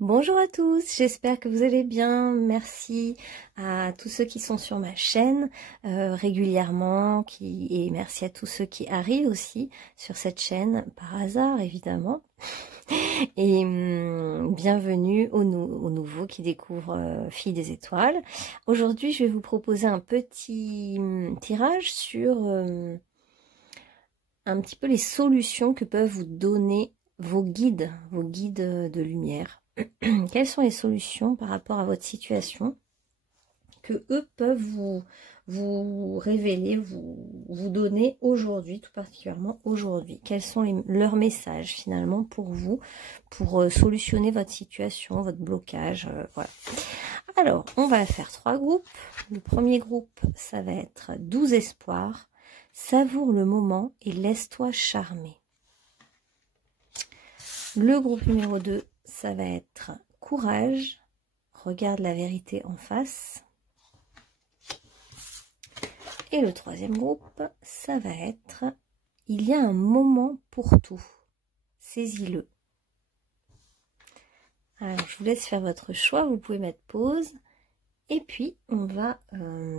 Bonjour à tous, j'espère que vous allez bien. Merci à tous ceux qui sont sur ma chaîne régulièrement et merci à tous ceux qui arrivent aussi sur cette chaîne par hasard évidemment. Et bienvenue aux nouveaux qui découvrent Filles des Étoiles. Aujourd'hui, je vais vous proposer un petit tirage sur un petit peu les solutions que peuvent vous donner vos guides de lumière. Quelles sont les solutions par rapport à votre situation que eux peuvent vous révéler, vous donner aujourd'hui, tout particulièrement aujourd'hui? Quels sont leurs messages finalement pour vous, pour solutionner votre situation, votre blocage, voilà. Alors, on va faire 3 groupes. Le premier groupe, ça va être 12 espoirs. Savoure le moment et laisse-toi charmer. Le groupe numéro 2, ça va être courage, regarde la vérité en face. Et le troisième groupe, ça va être il y a un moment pour tout, saisis-le. Alors, je vous laisse faire votre choix, vous pouvez mettre pause. Et puis, on va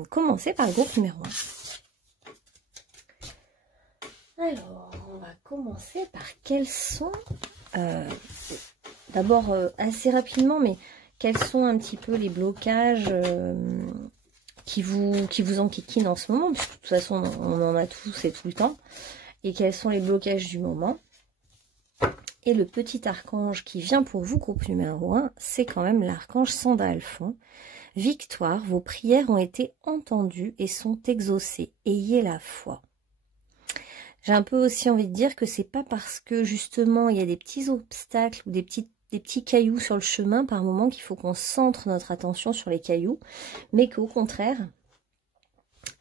commencer par le groupe numéro 1. Alors, on va commencer par quels sont... D'abord assez rapidement, mais quels sont un petit peu les blocages qui vous enquiquinent en ce moment, puisque de toute façon on en a tous et tout le temps, et quels sont les blocages du moment. Et le petit archange qui vient pour vous, groupe numéro 1, c'est quand même l'archange Sandalphon. Victoire, vos prières ont été entendues et sont exaucées, ayez la foi. J'ai un peu aussi envie de dire que c'est pas parce que justement il y a des petits obstacles ou des petits cailloux sur le chemin par moment qu'il faut qu'on centre notre attention sur les cailloux, mais qu'au contraire,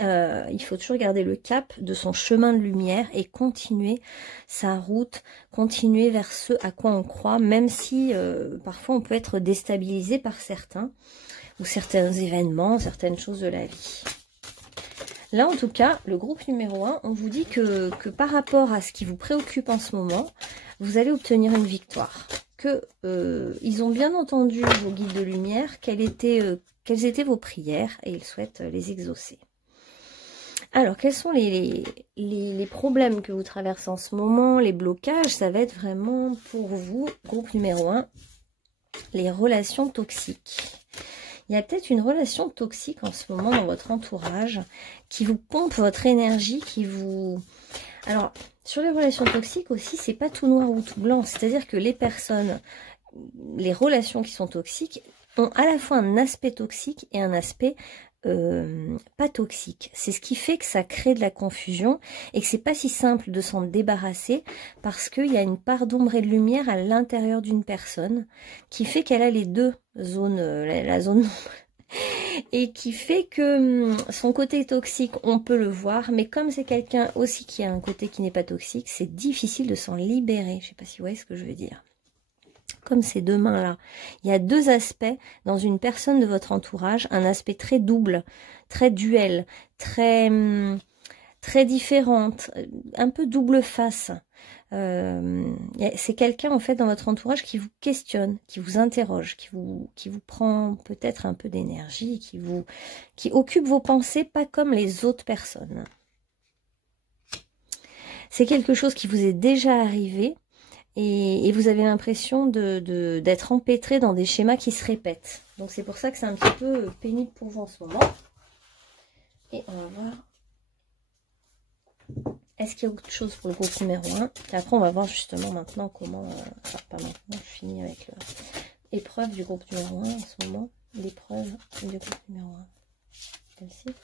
il faut toujours garder le cap de son chemin de lumière et continuer sa route, continuer vers ce à quoi on croit, même si parfois on peut être déstabilisé par certains ou certains événements, certaines choses de la vie. Là, en tout cas, le groupe numéro 1, on vous dit que par rapport à ce qui vous préoccupe en ce moment, vous allez obtenir une victoire. Ils ont bien entendu vos guides de lumière, quelles étaient vos prières, et ils souhaitent les exaucer. Alors, quels sont les problèmes que vous traversez en ce moment, les blocages? Ça va être vraiment pour vous, groupe numéro 1, les relations toxiques. Il y a peut-être une relation toxique en ce moment dans votre entourage qui vous pompe votre énergie, Alors, sur les relations toxiques aussi, c'est pas tout noir ou tout blanc. C'est-à-dire que les relations qui sont toxiques ont à la fois un aspect toxique et un aspect pas toxique. C'est ce qui fait que ça crée de la confusion et que c'est pas si simple de s'en débarrasser parce qu'il y a une part d'ombre et de lumière à l'intérieur d'une personne qui fait qu'elle a les deux zones, la zone et qui fait que son côté toxique, on peut le voir, mais comme c'est quelqu'un aussi qui a un côté qui n'est pas toxique, c'est difficile de s'en libérer. Je sais pas si vous voyez ce que je veux dire. Comme ces deux mains-là. Il y a deux aspects dans une personne de votre entourage, un aspect très double, très duel, très différente, un peu double face. C'est quelqu'un en fait dans votre entourage qui vous questionne, qui vous interroge, qui vous prend peut-être un peu d'énergie, qui occupe vos pensées, pas comme les autres personnes. C'est quelque chose qui vous est déjà arrivé. Et vous avez l'impression d'être empêtré dans des schémas qui se répètent. Donc c'est pour ça que c'est un petit peu pénible pour vous en ce moment. Et on va voir. Est-ce qu'il y a autre chose pour le groupe numéro 1? Et après on va voir justement maintenant comment... Enfin pas maintenant, je finis avec l'épreuve du groupe numéro 1 en ce moment. L'épreuve du groupe numéro 1. Celle-ci.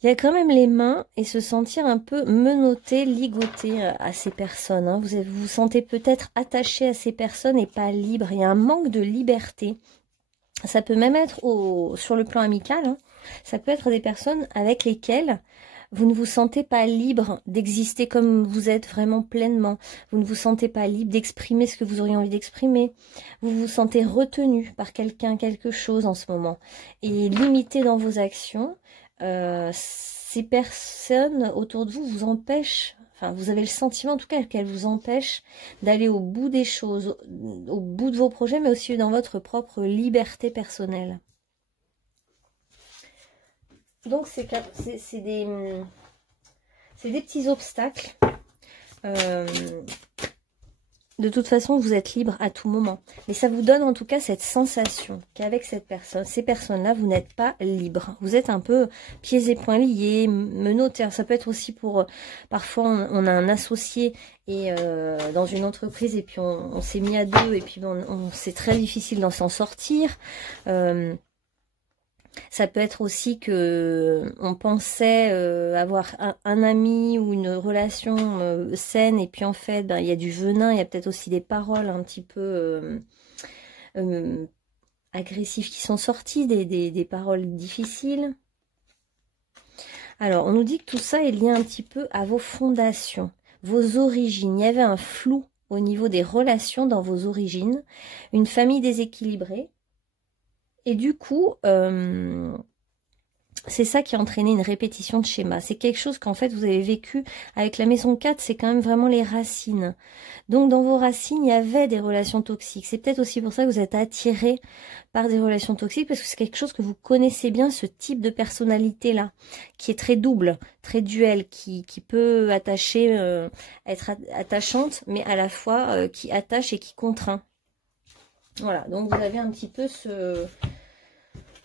Il y a quand même les mains et se sentir un peu menotté, ligoté à ces personnes. Hein. Vous vous sentez peut-être attaché à ces personnes et pas libre. Il y a un manque de liberté. Ça peut même être sur le plan amical. Hein. Ça peut être des personnes avec lesquelles vous ne vous sentez pas libre d'exister comme vous êtes vraiment pleinement. Vous ne vous sentez pas libre d'exprimer ce que vous auriez envie d'exprimer. Vous vous sentez retenu par quelqu'un, quelque chose en ce moment. Et limité dans vos actions. Ces personnes autour de vous empêchent Enfin, vous avez le sentiment en tout cas qu'elle vous empêche d'aller au bout des choses, au bout de vos projets, mais aussi dans votre propre liberté personnelle. Donc c'est des petits obstacles. De toute façon, vous êtes libre à tout moment. Mais ça vous donne en tout cas cette sensation qu'avec ces personnes-là, vous n'êtes pas libre. Vous êtes un peu pieds et poings liés, menottés. Ça peut être aussi pour... parfois, on a un associé et dans une entreprise et puis on s'est mis à deux et puis c'est très difficile d'en s'en sortir. Ça peut être aussi que on pensait avoir un ami ou une relation saine et puis en fait il y a du venin, il y a peut-être aussi des paroles un petit peu agressives qui sont sorties, des paroles difficiles. Alors on nous dit que tout ça est lié un petit peu à vos fondations, vos origines. Il y avait un flou au niveau des relations dans vos origines, une famille déséquilibrée. Et du coup, c'est ça qui a entraîné une répétition de schéma. C'est quelque chose qu'en fait, vous avez vécu avec la maison 4, c'est quand même vraiment les racines. Donc, dans vos racines, il y avait des relations toxiques. C'est peut-être aussi pour ça que vous êtes attiré par des relations toxiques, parce que c'est quelque chose que vous connaissez bien, ce type de personnalité-là, qui est très double, très duel, qui peut attacher, être attachante, mais à la fois qui attache et qui contraint. Voilà, donc vous avez un petit peu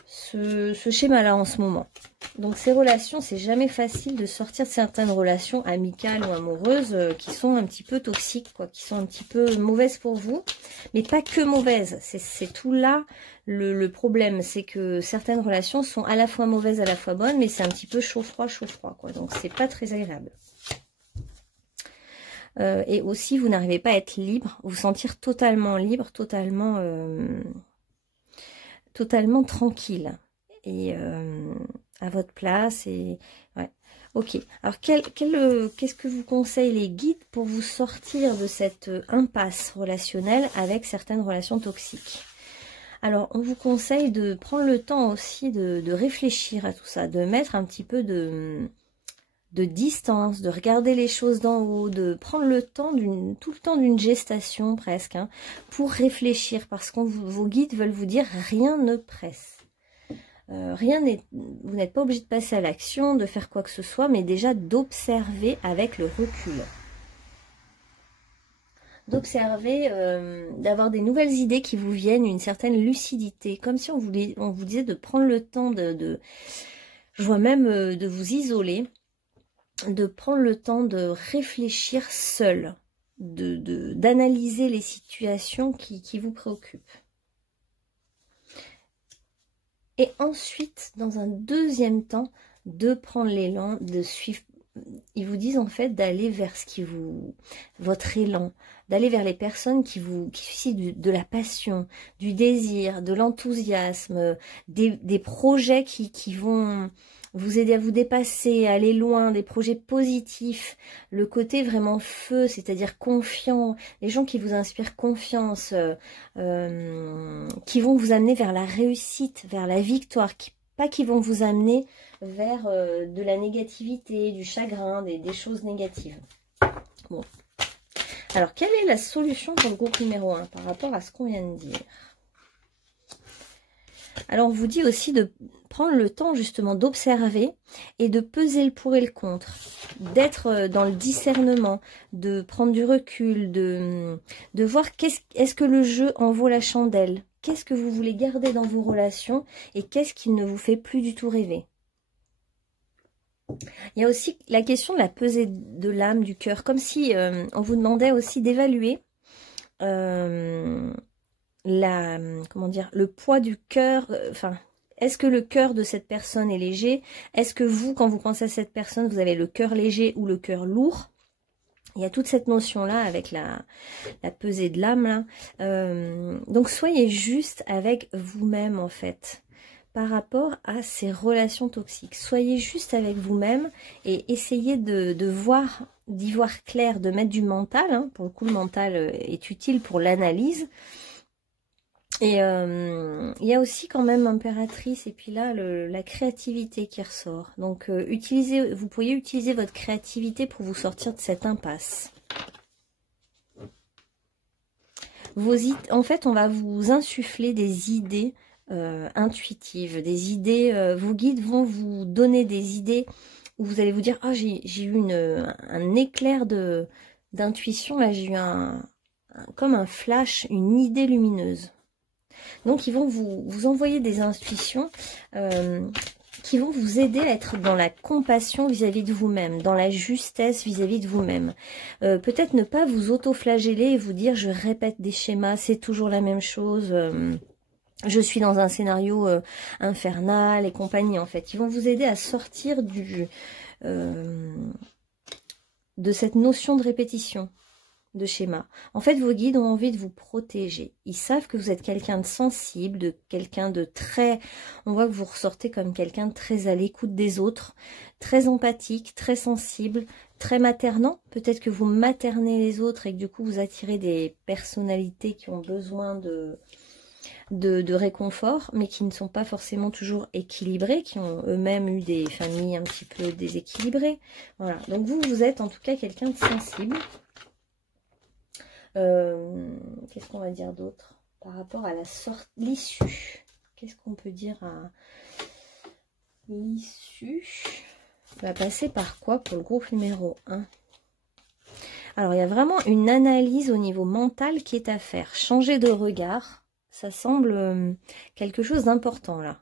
ce schéma-là en ce moment. Donc ces relations, c'est jamais facile de sortir de certaines relations amicales ou amoureuses qui sont un petit peu toxiques, quoi, qui sont un petit peu mauvaises pour vous, mais pas que mauvaises. C'est tout là le problème, c'est que certaines relations sont à la fois mauvaises, à la fois bonnes, mais c'est un petit peu chaud-froid, quoi. Donc c'est pas très agréable. Et aussi, vous n'arrivez pas à être libre, vous sentir totalement libre, totalement tranquille et à votre place. Et ouais, ok. Alors, qu'est-ce que vous conseillent les guides pour vous sortir de cette impasse relationnelle avec certaines relations toxiques? Alors, on vous conseille de prendre le temps aussi de réfléchir à tout ça, de mettre un petit peu de distance, de regarder les choses d'en haut, de prendre le temps tout le temps d'une gestation presque, hein, pour réfléchir, parce que vos guides veulent vous dire rien ne presse. Vous n'êtes pas obligé de passer à l'action, de faire quoi que ce soit, mais déjà d'observer avec le recul. D'observer, d'avoir des nouvelles idées qui vous viennent, une certaine lucidité, comme si on vous disait de prendre le temps je vois même de vous isoler, de prendre le temps de réfléchir seul, d'analyser les situations qui vous préoccupent. Et ensuite, dans un deuxième temps, de prendre l'élan, de suivre. Ils vous disent en fait d'aller vers votre élan, d'aller vers les personnes qui suscitent de la passion, du désir, de l'enthousiasme, des projets qui vont vous aider à vous dépasser, à aller loin, des projets positifs, le côté vraiment feu, c'est-à-dire confiant, les gens qui vous inspirent confiance, qui vont vous amener vers la réussite, vers la victoire, pas qui vont vous amener vers de la négativité, du chagrin, des choses négatives. Bon. Alors, quelle est la solution pour le groupe numéro 1 par rapport à ce qu'on vient de dire? Alors, on vous dit aussi de prendre le temps justement d'observer et de peser le pour et le contre, d'être dans le discernement, de prendre du recul, de voir est-ce que le jeu en vaut la chandelle, qu'est-ce que vous voulez garder dans vos relations et qu'est-ce qui ne vous fait plus du tout rêver. Il y a aussi la question de la pesée de l'âme, du cœur, comme si on vous demandait aussi d'évaluer le poids du cœur, est-ce que le cœur de cette personne est léger? Est-ce que vous, quand vous pensez à cette personne, vous avez le cœur léger ou le cœur lourd? Il y a toute cette notion-là avec la pesée de l'âme. Donc, soyez juste avec vous-même, en fait, par rapport à ces relations toxiques. Soyez juste avec vous-même et essayez d'y voir clair, de mettre du mental. Hein. Pour le coup, le mental est utile pour l'analyse. Et il y a aussi quand même impératrice, et puis là, la créativité qui ressort. Donc, vous pourriez utiliser votre créativité pour vous sortir de cette impasse. En fait, on va vous insuffler des idées intuitives, des idées, vos guides vont vous donner des idées où vous allez vous dire, ah, j'ai eu un éclair d'intuition, là j'ai eu comme un flash, une idée lumineuse. Donc ils vont vous envoyer des intuitions qui vont vous aider à être dans la compassion vis-à-vis de vous-même, dans la justesse vis-à-vis de vous-même. Peut-être ne pas vous auto-flageller et vous dire je répète des schémas, c'est toujours la même chose, je suis dans un scénario infernal et compagnie en fait. Ils vont vous aider à sortir de cette notion de répétition, de schéma. En fait, vos guides ont envie de vous protéger. Ils savent que vous êtes quelqu'un de sensible, de quelqu'un de très... On voit que vous ressortez comme quelqu'un de très à l'écoute des autres, très empathique, très sensible, très maternant. Peut-être que vous maternez les autres et que du coup, vous attirez des personnalités qui ont besoin de réconfort, mais qui ne sont pas forcément toujours équilibrées, qui ont eux-mêmes eu des familles un petit peu déséquilibrées. Voilà. Donc vous êtes en tout cas quelqu'un de sensible. Qu'est-ce qu'on va dire d'autre par rapport à l'issue? Qu'est-ce qu'on peut dire à l'issue? On va passer par quoi pour le groupe numéro 1? Alors, il y a vraiment une analyse au niveau mental qui est à faire. Changer de regard, ça semble quelque chose d'important là.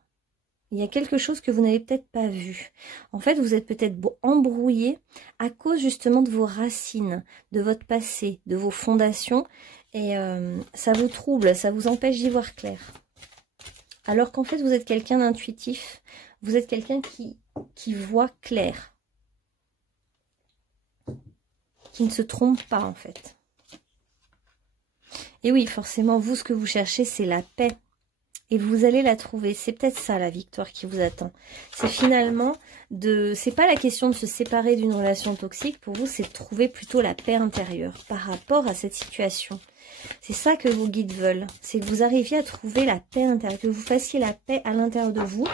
Il y a quelque chose que vous n'avez peut-être pas vu. En fait, vous êtes peut-être embrouillé à cause justement de vos racines, de votre passé, de vos fondations. Et ça vous trouble, ça vous empêche d'y voir clair. Alors qu'en fait, vous êtes quelqu'un d'intuitif. Vous êtes quelqu'un qui voit clair. Qui ne se trompe pas en fait. Et oui, forcément, vous, ce que vous cherchez, c'est la paix. Et vous allez la trouver. C'est peut-être ça la victoire qui vous attend. C'est finalement c'est pas la question de se séparer d'une relation toxique. Pour vous, c'est de trouver plutôt la paix intérieure par rapport à cette situation. C'est ça que vos guides veulent. C'est que vous arriviez à trouver la paix intérieure. Que vous fassiez la paix à l'intérieur de vous,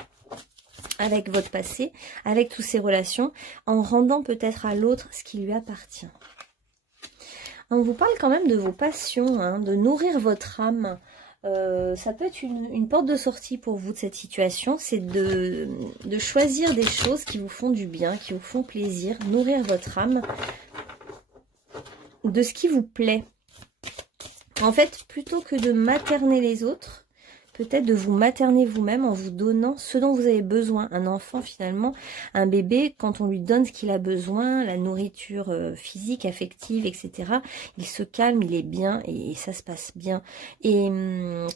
avec votre passé, avec toutes ces relations, en rendant peut-être à l'autre ce qui lui appartient. On vous parle quand même de vos passions, hein, de nourrir votre âme. Ça peut être une porte de sortie pour vous de cette situation, c'est de choisir des choses qui vous font du bien, qui vous font plaisir, nourrir votre âme de ce qui vous plaît. En fait, plutôt que de materner les autres, peut-être de vous materner vous-même en vous donnant ce dont vous avez besoin. Un enfant, finalement, un bébé, quand on lui donne ce qu'il a besoin, la nourriture physique, affective, etc., il se calme, il est bien et ça se passe bien. Et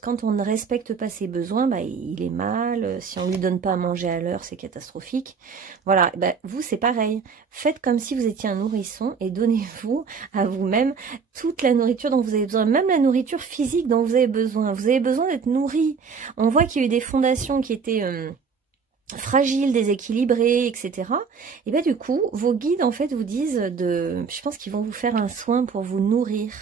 quand on ne respecte pas ses besoins, bah, il est mal. Si on lui donne pas à manger à l'heure, c'est catastrophique. Voilà, bah, vous, c'est pareil. Faites comme si vous étiez un nourrisson et donnez-vous à vous-même toute la nourriture dont vous avez besoin, même la nourriture physique dont vous avez besoin. Vous avez besoin d'être nourri. On voit qu'il y a eu des fondations qui étaient fragiles, déséquilibrées, etc. Et bien du coup, vos guides en fait vous disent je pense qu'ils vont vous faire un soin pour vous nourrir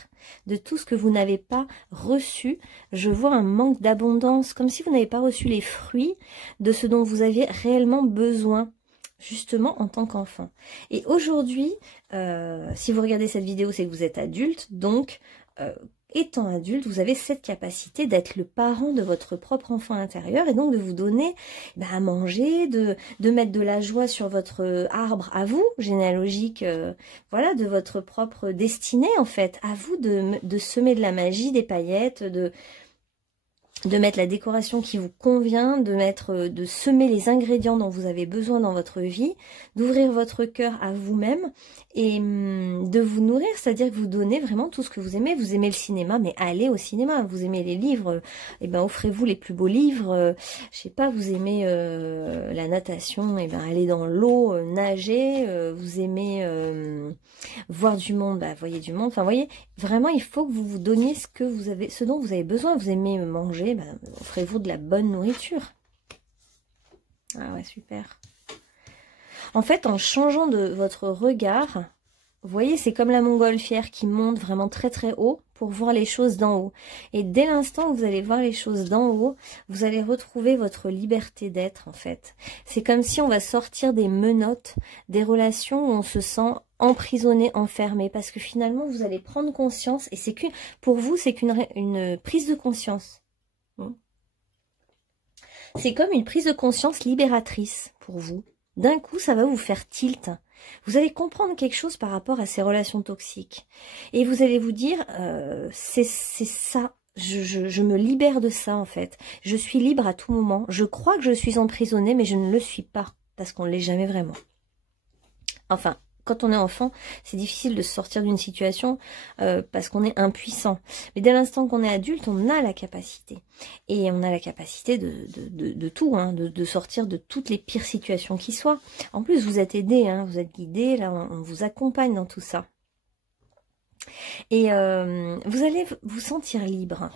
de tout ce que vous n'avez pas reçu. Je vois un manque d'abondance, comme si vous n'avez pas reçu les fruits de ce dont vous aviez réellement besoin, justement en tant qu'enfant. Et aujourd'hui, si vous regardez cette vidéo, c'est que vous êtes adulte, donc étant adulte, vous avez cette capacité d'être le parent de votre propre enfant intérieur et donc de vous donner à manger, de mettre de la joie sur votre arbre à vous, généalogique, voilà, de votre propre destinée en fait, à vous de semer de la magie, des paillettes, de mettre la décoration qui vous convient, de semer les ingrédients dont vous avez besoin dans votre vie, d'ouvrir votre cœur à vous-même et de vous nourrir, c'est-à-dire que vous donnez vraiment tout ce que vous aimez. Vous aimez le cinéma, mais allez au cinéma. Vous aimez les livres, et ben offrez-vous les plus beaux livres. Je sais pas, vous aimez la natation, et ben allez dans l'eau, nager. Vous aimez voir du monde, bah voyez du monde. Enfin, voyez, vraiment, il faut que vous vous donniez ce dont vous avez besoin. Vous aimez manger, bah, offrez-vous de la bonne nourriture. Ah ouais, super. En fait, en changeant de votre regard, Vous voyez, c'est comme la montgolfière qui monte vraiment très très haut pour voir les choses d'en haut. Et dès l'instant où vous allez voir les choses d'en haut, vous allez retrouver votre liberté d'être en fait. C'est comme si on va sortir des menottes, des relations où on se sent emprisonné, enfermé. Parce que finalement, vous allez prendre conscience, et c'est qu'une, pour vous, c'est qu'une prise de conscience. C'est comme une prise de conscience libératrice pour vous. D'un coup, ça va vous faire tilt. Vous allez comprendre quelque chose par rapport à ces relations toxiques. Et vous allez vous dire, c'est ça, je me libère de ça en fait. Je suis libre à tout moment. Je crois que je suis emprisonnée, mais je ne le suis pas, parce qu'on ne l'est jamais vraiment. Enfin, quand on est enfant, c'est difficile de sortir d'une situation parce qu'on est impuissant. Mais dès l'instant qu'on est adulte, on a la capacité. Et on a la capacité de tout, hein, de sortir de toutes les pires situations qui soient. En plus, vous êtes aidé, hein, vous êtes guidé, là, on vous accompagne dans tout ça. Et vous allez vous sentir libre.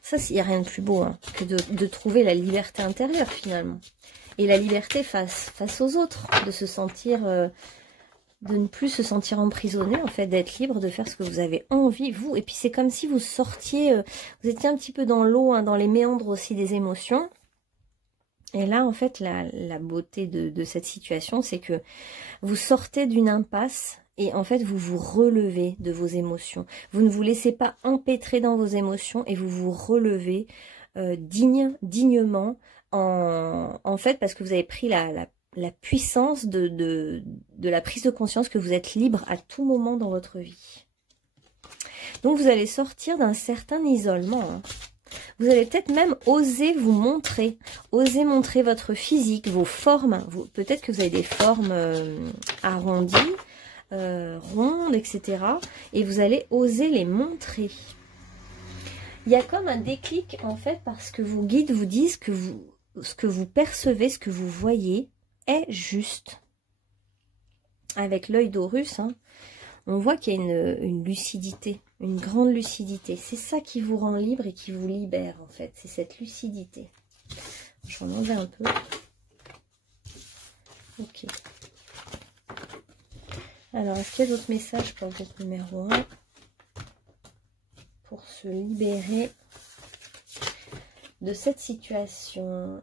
Ça, il n'y a rien de plus beau hein, que de trouver la liberté intérieure, finalement. Et la liberté face aux autres, de se sentir... de ne plus se sentir emprisonné, en fait, d'être libre, de faire ce que vous avez envie, vous. Et puis c'est comme si vous sortiez, vous étiez un petit peu dans l'eau, hein, dans les méandres aussi des émotions. Et là, en fait, la beauté de cette situation, c'est que vous sortez d'une impasse et en fait, vous vous relevez de vos émotions. Vous ne vous laissez pas empêtrer dans vos émotions et vous vous relevez dignement, en fait, parce que vous avez pris la puissance de la prise de conscience que vous êtes libre à tout moment dans votre vie. Donc vous allez sortir d'un certain isolement. Hein. Vous allez peut-être même oser vous montrer, oser montrer votre physique, vos formes. Peut-être que vous avez des formes arrondies, rondes, etc. Et vous allez oser les montrer. Il y a comme un déclic en fait parce que vos guides vous disent que ce que vous percevez, ce que vous voyez, est juste. Avec l'œil d'Horus, hein, on voit qu'il y a une lucidité, une grande lucidité. C'est ça qui vous rend libre et qui vous libère, en fait. C'est cette lucidité. Je vais en enlever un peu. Ok. Alors, est-ce qu'il y a d'autres messages pour le groupe numéro 1 pour se libérer de cette situation?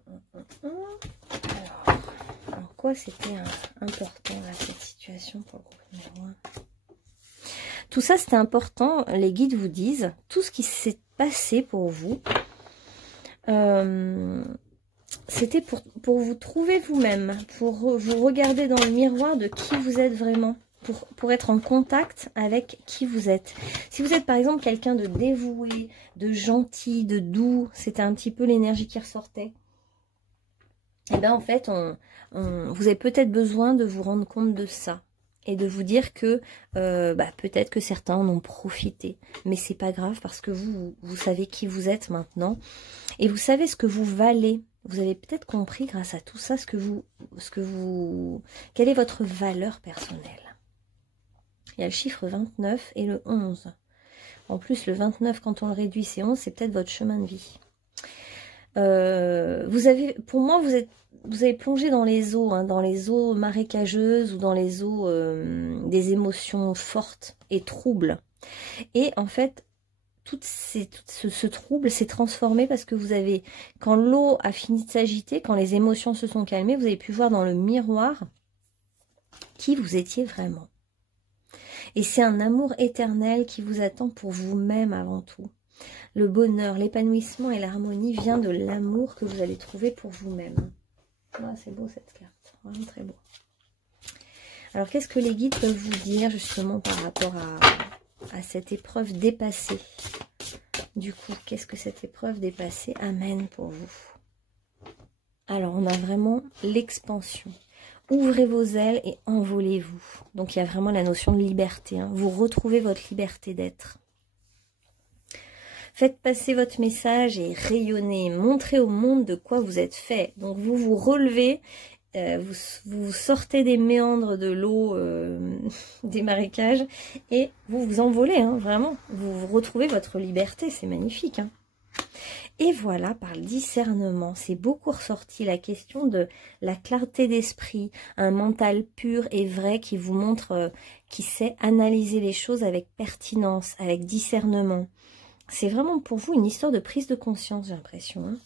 Alors, en quoi c'était important là, cette situation pour le groupe numéro 1? Tout ça c'était important, les guides vous disent, tout ce qui s'est passé pour vous, c'était pour vous trouver vous-même, pour vous regarder dans le miroir de qui vous êtes vraiment, pour être en contact avec qui vous êtes. Si vous êtes par exemple quelqu'un de dévoué, de gentil, de doux, c'était un petit peu l'énergie qui ressortait. Et bien en fait, vous avez peut-être besoin de vous rendre compte de ça. Et de vous dire que peut-être que certains en ont profité. Mais c'est pas grave parce que vous savez qui vous êtes maintenant. Et vous savez ce que vous valez. Vous avez peut-être compris grâce à tout ça quelle est votre valeur personnelle. Il y a le chiffre 29 et le 11. En plus, le 29, quand on le réduit, c'est 11, c'est peut-être votre chemin de vie. Pour moi, vous avez plongé dans les eaux, hein, dans les eaux marécageuses ou dans les eaux des émotions fortes et troubles. Et en fait, ce trouble s'est transformé parce que quand l'eau a fini de s'agiter, quand les émotions se sont calmées, vous avez pu voir dans le miroir qui vous étiez vraiment. Et c'est un amour éternel qui vous attend pour vous-même avant tout. Le bonheur, l'épanouissement et l'harmonie vient de l'amour que vous allez trouver pour vous-même. Ah, c'est beau cette carte, vraiment très beau. Alors qu'est-ce que les guides peuvent vous dire justement par rapport à cette épreuve dépassée? Du coup, qu'est-ce que cette épreuve dépassée amène pour vous? Alors on a vraiment l'expansion. Ouvrez vos ailes et envolez-vous. Donc il y a vraiment la notion de liberté. Hein. Vous retrouvez votre liberté d'être. Faites passer votre message et rayonnez. Montrez au monde de quoi vous êtes fait. Donc vous vous relevez, vous sortez des méandres de l'eau, des marécages, et vous vous envolez, hein, vraiment. Vous retrouvez votre liberté, c'est magnifique. Hein. Et voilà, par le discernement, c'est beaucoup ressorti la question de la clarté d'esprit, un mental pur et vrai qui vous montre, qui sait analyser les choses avec pertinence, avec discernement. C'est vraiment pour vous une histoire de prise de conscience, j'ai l'impression. Hein.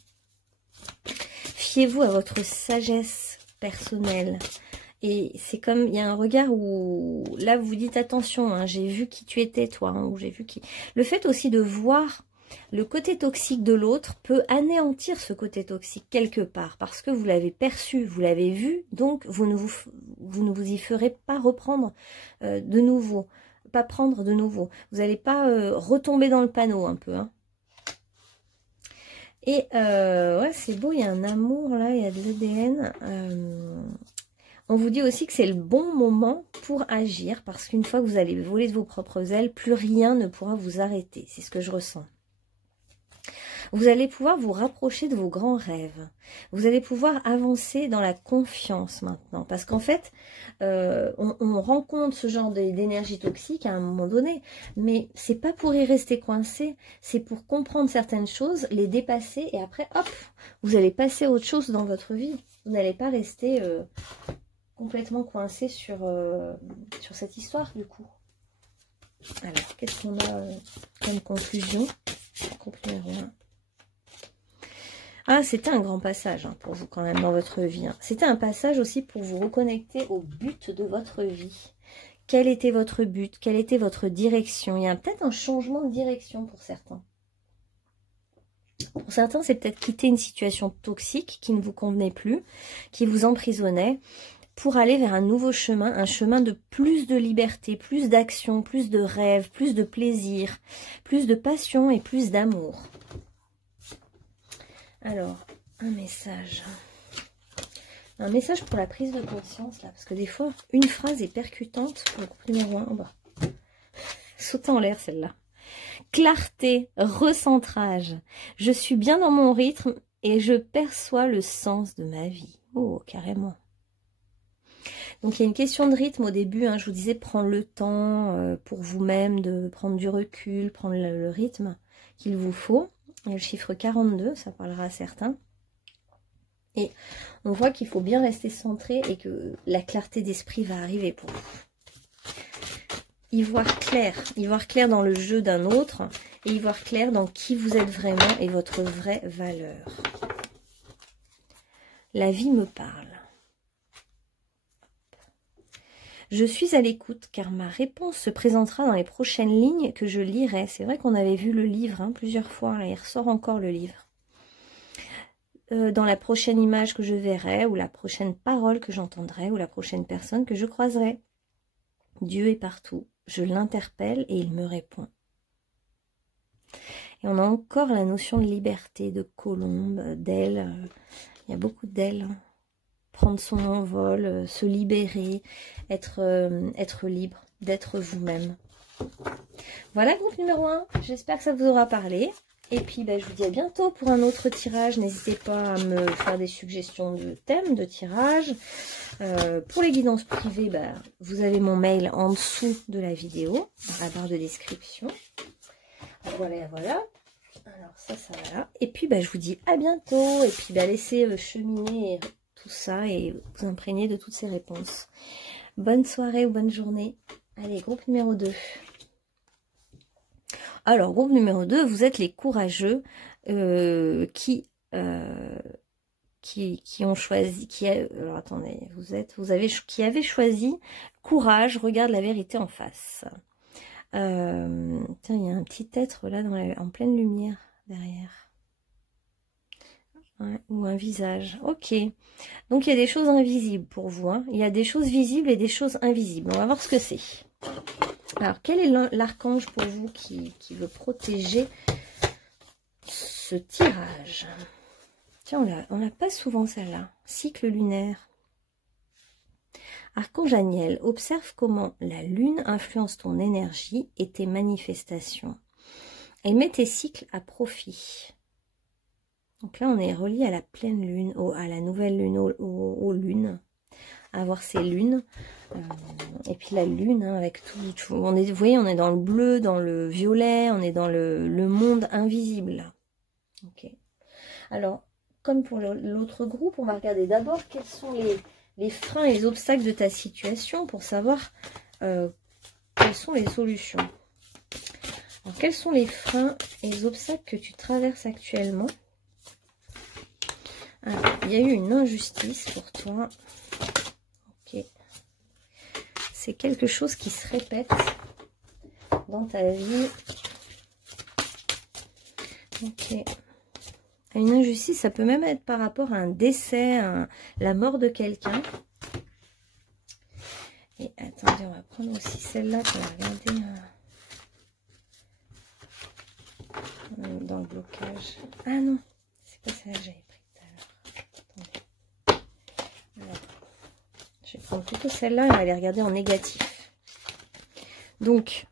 Fiez-vous à votre sagesse personnelle. Et c'est comme, il y a un regard où, là, vous vous dites, attention, hein, j'ai vu qui tu étais, toi, hein, ou j'ai vu qui... Le fait aussi de voir le côté toxique de l'autre peut anéantir ce côté toxique quelque part, parce que vous l'avez perçu, vous l'avez vu, donc vous ne vous y ferez pas reprendre de nouveau, pas prendre de nouveau. Vous n'allez pas retomber dans le panneau un peu, hein. Et ouais, c'est beau, il y a un amour là, il y a de l'ADN. On vous dit aussi que c'est le bon moment pour agir, parce qu'une fois que vous allez voler de vos propres ailes, plus rien ne pourra vous arrêter. C'est ce que je ressens. Vous allez pouvoir vous rapprocher de vos grands rêves. Vous allez pouvoir avancer dans la confiance maintenant. Parce qu'en fait, on rencontre ce genre d'énergie toxique à un moment donné. Mais c'est pas pour y rester coincé. C'est pour comprendre certaines choses, les dépasser. Et après, hop, vous allez passer à autre chose dans votre vie. Vous n'allez pas rester complètement coincé sur cette histoire du coup. Alors, qu'est-ce qu'on a comme conclusion? Numéro 1. Ah, c'était un grand passage hein, pour vous quand même dans votre vie. Hein. C'était un passage aussi pour vous reconnecter au but de votre vie. Quel était votre but? Quelle était votre direction? Il y a peut-être un changement de direction pour certains. Pour certains, c'est peut-être quitter une situation toxique qui ne vous convenait plus, qui vous emprisonnait, pour aller vers un nouveau chemin, un chemin de plus de liberté, plus d'action, plus de rêve, plus de plaisir, plus de passion et plus d'amour. Alors, un message pour la prise de conscience, là, parce que des fois, une phrase est percutante pour le groupe numéro 1 en bas. Saute en l'air, celle-là. Clarté, recentrage. Je suis bien dans mon rythme et je perçois le sens de ma vie. Oh, carrément. Donc, il y a une question de rythme au début. Hein, je vous disais, prendre le temps pour vous-même, de prendre du recul, prendre le rythme qu'il vous faut. Il y a le chiffre 42, ça parlera à certains. Et on voit qu'il faut bien rester centré et que la clarté d'esprit va arriver pour vous. Y voir clair dans le jeu d'un autre et y voir clair dans qui vous êtes vraiment et votre vraie valeur. La vie me parle. Je suis à l'écoute car ma réponse se présentera dans les prochaines lignes que je lirai. C'est vrai qu'on avait vu le livre hein, plusieurs fois, là, il ressort encore le livre. Dans la prochaine image que je verrai, ou la prochaine parole que j'entendrai, ou la prochaine personne que je croiserai. Dieu est partout. Je l'interpelle et il me répond. Et on a encore la notion de liberté, de colombe, d'aile. Il y a beaucoup d'ailes. Prendre son envol, se libérer, être libre, d'être vous-même. Voilà, groupe numéro 1. J'espère que ça vous aura parlé. Et puis, je vous dis à bientôt pour un autre tirage. N'hésitez pas à me faire des suggestions de thèmes, de tirage. Pour les guidances privées, vous avez mon mail en dessous de la vidéo, dans la barre de description. Voilà, voilà. Alors, ça va là. Et puis, je vous dis à bientôt. Et puis, laissez cheminer tout ça et vous imprégner de toutes ces réponses. Bonne soirée ou bonne journée. Allez, groupe numéro 2. Alors, groupe numéro 2, vous êtes les courageux qui ont choisi, alors attendez, qui avez choisi courage, regarde la vérité en face. Tiens, il y a un petit être là en pleine lumière derrière. Ouais, ou un visage. Ok. Donc, il y a des choses invisibles pour vous. Hein. Il y a des choses visibles et des choses invisibles. On va voir ce que c'est. Alors, quel est l'archange pour vous qui veut protéger ce tirage? Tiens, on l'a pas souvent celle-là. Cycle lunaire. Archange Aniel, observe comment la lune influence ton énergie et tes manifestations. Et mets tes cycles à profit. Donc là, on est relié à la pleine lune, à la nouvelle lune, aux lunes, à voir ces lunes. Et puis la lune, hein, avec tout. Vous voyez, on est dans le bleu, dans le violet, on est dans le monde invisible. Là. Ok. Alors, comme pour l'autre groupe, on va regarder d'abord quels sont les freins et les obstacles de ta situation pour savoir quelles sont les solutions. Alors, quels sont les freins et les obstacles que tu traverses actuellement? Alors, il y a eu une injustice pour toi. Ok. C'est quelque chose qui se répète dans ta vie. Ok. Une injustice, ça peut même être par rapport à un décès, la mort de quelqu'un. Et attendez, on va prendre aussi celle-là pour regarder dans le blocage. Ah non, c'est pas celle-là que j'avais pris tout à l'heure. Attendez. Alors, je vais prendre plutôt celle-là et on va les regarder en négatif. Donc,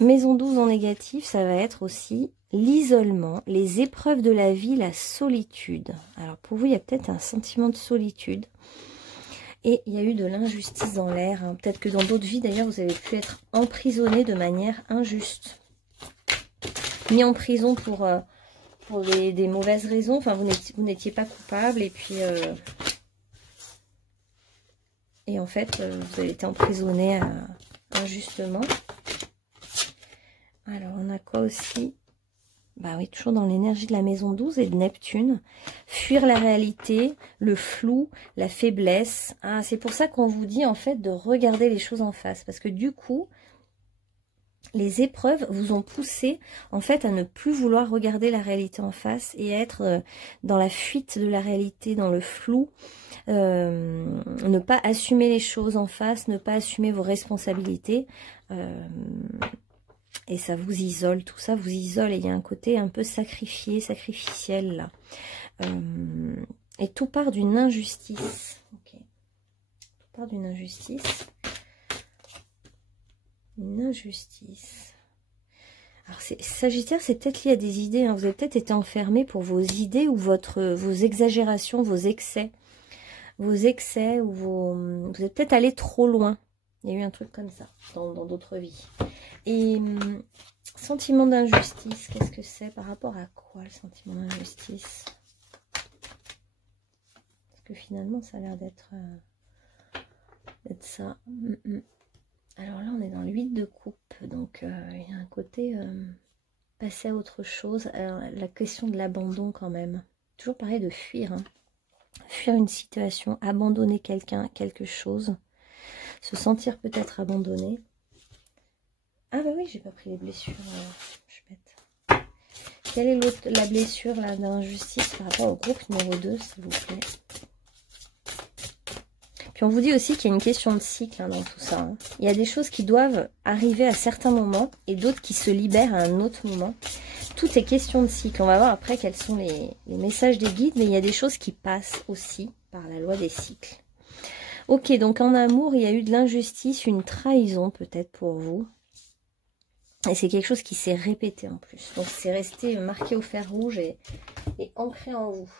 maison 12 en négatif, ça va être aussi l'isolement, les épreuves de la vie, la solitude. Alors pour vous, il y a peut-être un sentiment de solitude. Et il y a eu de l'injustice dans l'air. Hein. Peut-être que dans d'autres vies, d'ailleurs, vous avez pu être emprisonné de manière injuste. Mis en prison pour des mauvaises raisons. Enfin, vous n'étiez pas coupable. Et puis... et en fait, vous avez été emprisonné injustement. Alors, on a quoi aussi? Bah oui, toujours dans l'énergie de la maison 12 et de Neptune. Fuir la réalité, le flou, la faiblesse. Ah, c'est pour ça qu'on vous dit en fait de regarder les choses en face. Parce que du coup, les épreuves vous ont poussé en fait à ne plus vouloir regarder la réalité en face et à être dans la fuite de la réalité, dans le flou. Ne pas assumer les choses en face, ne pas assumer vos responsabilités. Et ça vous isole, tout ça vous isole. Et il y a un côté un peu sacrifié, sacrificiel là. Et tout part d'une injustice. Okay. Tout part d'une injustice. Une injustice. Alors Sagittaire, c'est peut-être lié à des idées. Hein. Vous avez peut-être été enfermé pour vos idées ou vos exagérations, vos excès. Vos excès ou vous êtes peut-être allé trop loin. Il y a eu un truc comme ça dans d'autres vies. Et sentiment d'injustice, qu'est-ce que c'est? Par rapport à quoi le sentiment d'injustice? Parce que finalement, ça a l'air d'être ça. Alors là, on est dans le 8 de coupe. Donc, il y a un côté passer à autre chose. Alors, la question de l'abandon quand même. Toujours pareil de fuir. Hein. Fuir une situation, abandonner quelqu'un, quelque chose. Se sentir peut-être abandonné. Ah bah oui, j'ai pas pris les blessures. Je suis bête. Quelle est la blessure là d'injustice par rapport au groupe numéro 2, s'il vous plaît? Puis on vous dit aussi qu'il y a une question de cycle hein, dans tout ça. Hein. Il y a des choses qui doivent arriver à certains moments et d'autres qui se libèrent à un autre moment. Tout est question de cycle. On va voir après quels sont les messages des guides, mais il y a des choses qui passent aussi par la loi des cycles. Ok, donc en amour, il y a eu de l'injustice, une trahison peut-être pour vous. Et c'est quelque chose qui s'est répété en plus. Donc c'est resté marqué au fer rouge et ancré en vous.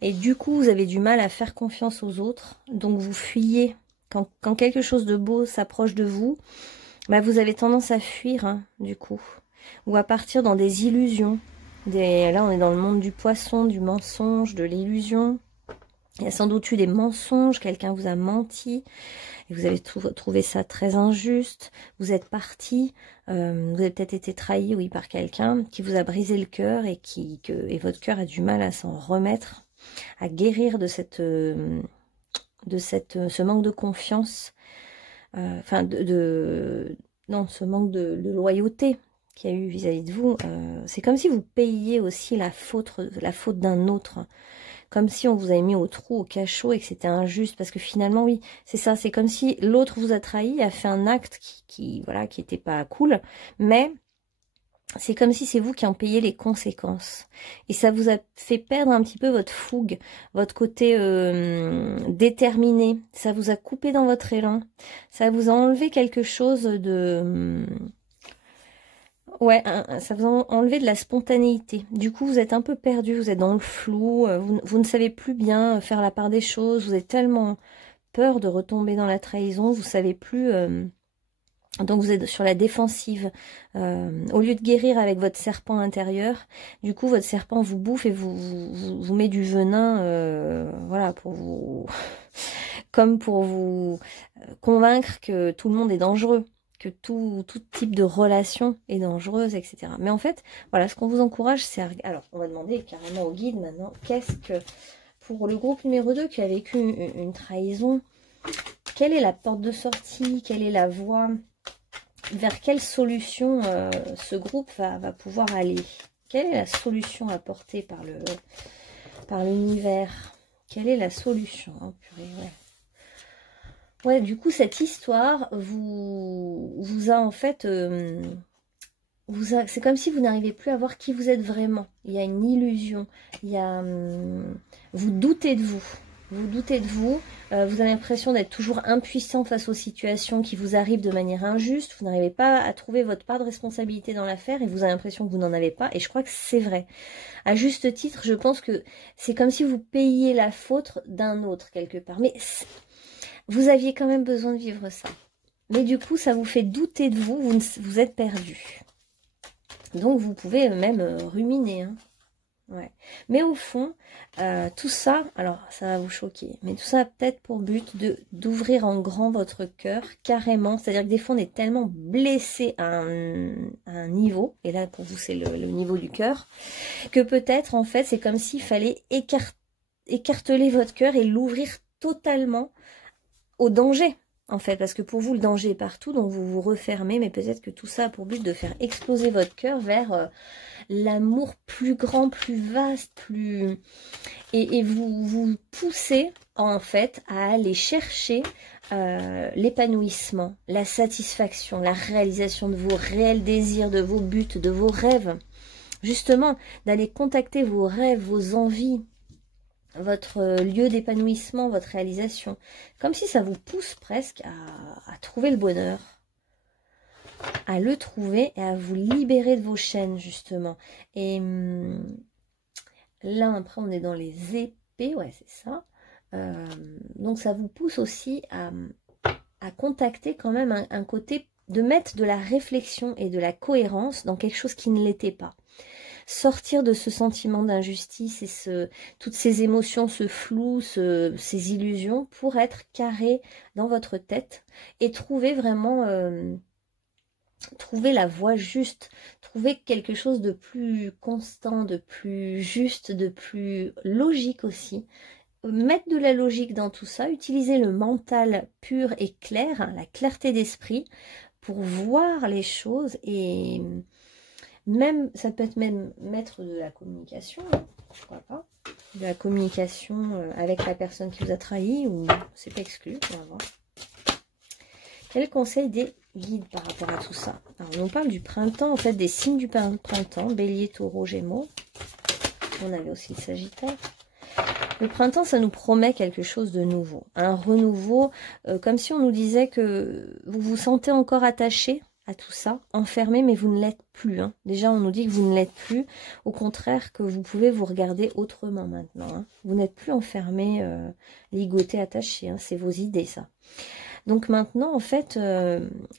Et du coup, vous avez du mal à faire confiance aux autres. Donc vous fuyez. Quand quelque chose de beau s'approche de vous, bah vous avez tendance à fuir, hein, du coup. Ou à partir dans des illusions. Là, on est dans le monde du poisson, du mensonge, de l'illusion. Il y a sans doute eu des mensonges, quelqu'un vous a menti. Et vous avez trouvé ça très injuste, vous êtes parti, vous avez peut-être été trahi, oui, par quelqu'un qui vous a brisé le cœur et et votre cœur a du mal à s'en remettre, à guérir de ce manque de confiance, enfin non, ce manque de loyauté qu'il y a eu vis-à-vis de vous. C'est comme si vous payiez aussi la faute d'un autre. Comme si on vous avait mis au trou, au cachot et que c'était injuste. Parce que finalement, oui, c'est ça. C'est comme si l'autre vous a trahi, a fait un acte qui était pas cool. Mais c'est comme si c'est vous qui en payez les conséquences. Et ça vous a fait perdre un petit peu votre fougue, votre côté déterminé. Ça vous a coupé dans votre élan. Ça vous a enlevé quelque chose de... Ouais, ça vous a enlevé de la spontanéité. Du coup, vous êtes un peu perdu, vous êtes dans le flou, vous ne savez plus bien faire la part des choses, vous avez tellement peur de retomber dans la trahison, vous savez plus Donc vous êtes sur la défensive, au lieu de guérir avec votre serpent intérieur, du coup votre serpent vous bouffe et vous met du venin, voilà, pour vous, comme pour vous convaincre que tout le monde est dangereux, que tout type de relation est dangereuse, etc. Mais en fait, voilà, ce qu'on vous encourage, c'est à... Alors, on va demander carrément au guide maintenant, qu'est-ce que, pour le groupe numéro 2 qui a vécu une trahison, quelle est la porte de sortie, quelle est la voie, vers quelle solution ce groupe va pouvoir aller? Quelle est la solution apportée par l'univers? Quelle est la solution? Oh, purée, ouais. Ouais, du coup, cette histoire vous a en fait... c'est comme si vous n'arrivez plus à voir qui vous êtes vraiment. Il y a une illusion. Il y a... vous doutez de vous. Vous doutez de vous. Vous avez l'impression d'être toujours impuissant face aux situations qui vous arrivent de manière injuste. Vous n'arrivez pas à trouver votre part de responsabilité dans l'affaire et vous avez l'impression que vous n'en avez pas. Et je crois que c'est vrai. À juste titre, je pense que c'est comme si vous payiez la faute d'un autre quelque part. Mais vous aviez quand même besoin de vivre ça. Mais du coup, ça vous fait douter de vous. Vous êtes perdu. Donc, vous pouvez même ruminer. Hein. Ouais. Mais au fond, tout ça, alors ça va vous choquer, mais tout ça a peut-être pour but d'ouvrir en grand votre cœur, carrément. C'est-à-dire que des fois, on est tellement blessé à un niveau, et là, pour vous, c'est le niveau du cœur, que peut-être, en fait, c'est comme s'il fallait écarteler votre cœur et l'ouvrir totalement au danger. En fait, parce que pour vous, le danger est partout, donc vous vous refermez, mais peut-être que tout ça a pour but de faire exploser votre cœur vers l'amour plus grand, plus vaste, plus... Et vous poussez, en fait, à aller chercher l'épanouissement, la satisfaction, la réalisation de vos réels désirs, de vos buts, de vos rêves. Justement, d'aller contacter vos rêves, vos envies, votre lieu d'épanouissement, votre réalisation. Comme si ça vous pousse presque à trouver le bonheur, à le trouver et à vous libérer de vos chaînes, justement. Et là, après, on est dans les épées, ouais, c'est ça. Donc, ça vous pousse aussi à contacter quand même un côté, de mettre de la réflexion et de la cohérence dans quelque chose qui ne l'était pas. Sortir de ce sentiment d'injustice et toutes ces émotions, ce flou, ces illusions, pour être carré dans votre tête et trouver vraiment, trouver la voie juste, trouver quelque chose de plus constant, de plus juste, de plus logique aussi. Mettre de la logique dans tout ça, utiliser le mental pur et clair, hein, la clarté d'esprit, pour voir les choses et... Même, ça peut être même mettre de la communication, hein, pourquoi pas, de la communication avec la personne qui vous a trahi, ou c'est pas exclu, on va voir. Quel conseil des guides par rapport à tout ça? Alors, on parle du printemps, en fait, des signes du printemps, Bélier, Taureau, Gémeaux. On avait aussi le Sagittaire. Le printemps, ça nous promet quelque chose de nouveau, un renouveau, comme si on nous disait que vous vous sentez encore attaché à tout ça, enfermé, mais vous ne l'êtes plus. Hein. Déjà, on nous dit que vous ne l'êtes plus. Au contraire, que vous pouvez vous regarder autrement maintenant. Hein. Vous n'êtes plus enfermé, ligoté, attaché. Hein. C'est vos idées, ça. Donc maintenant, en fait,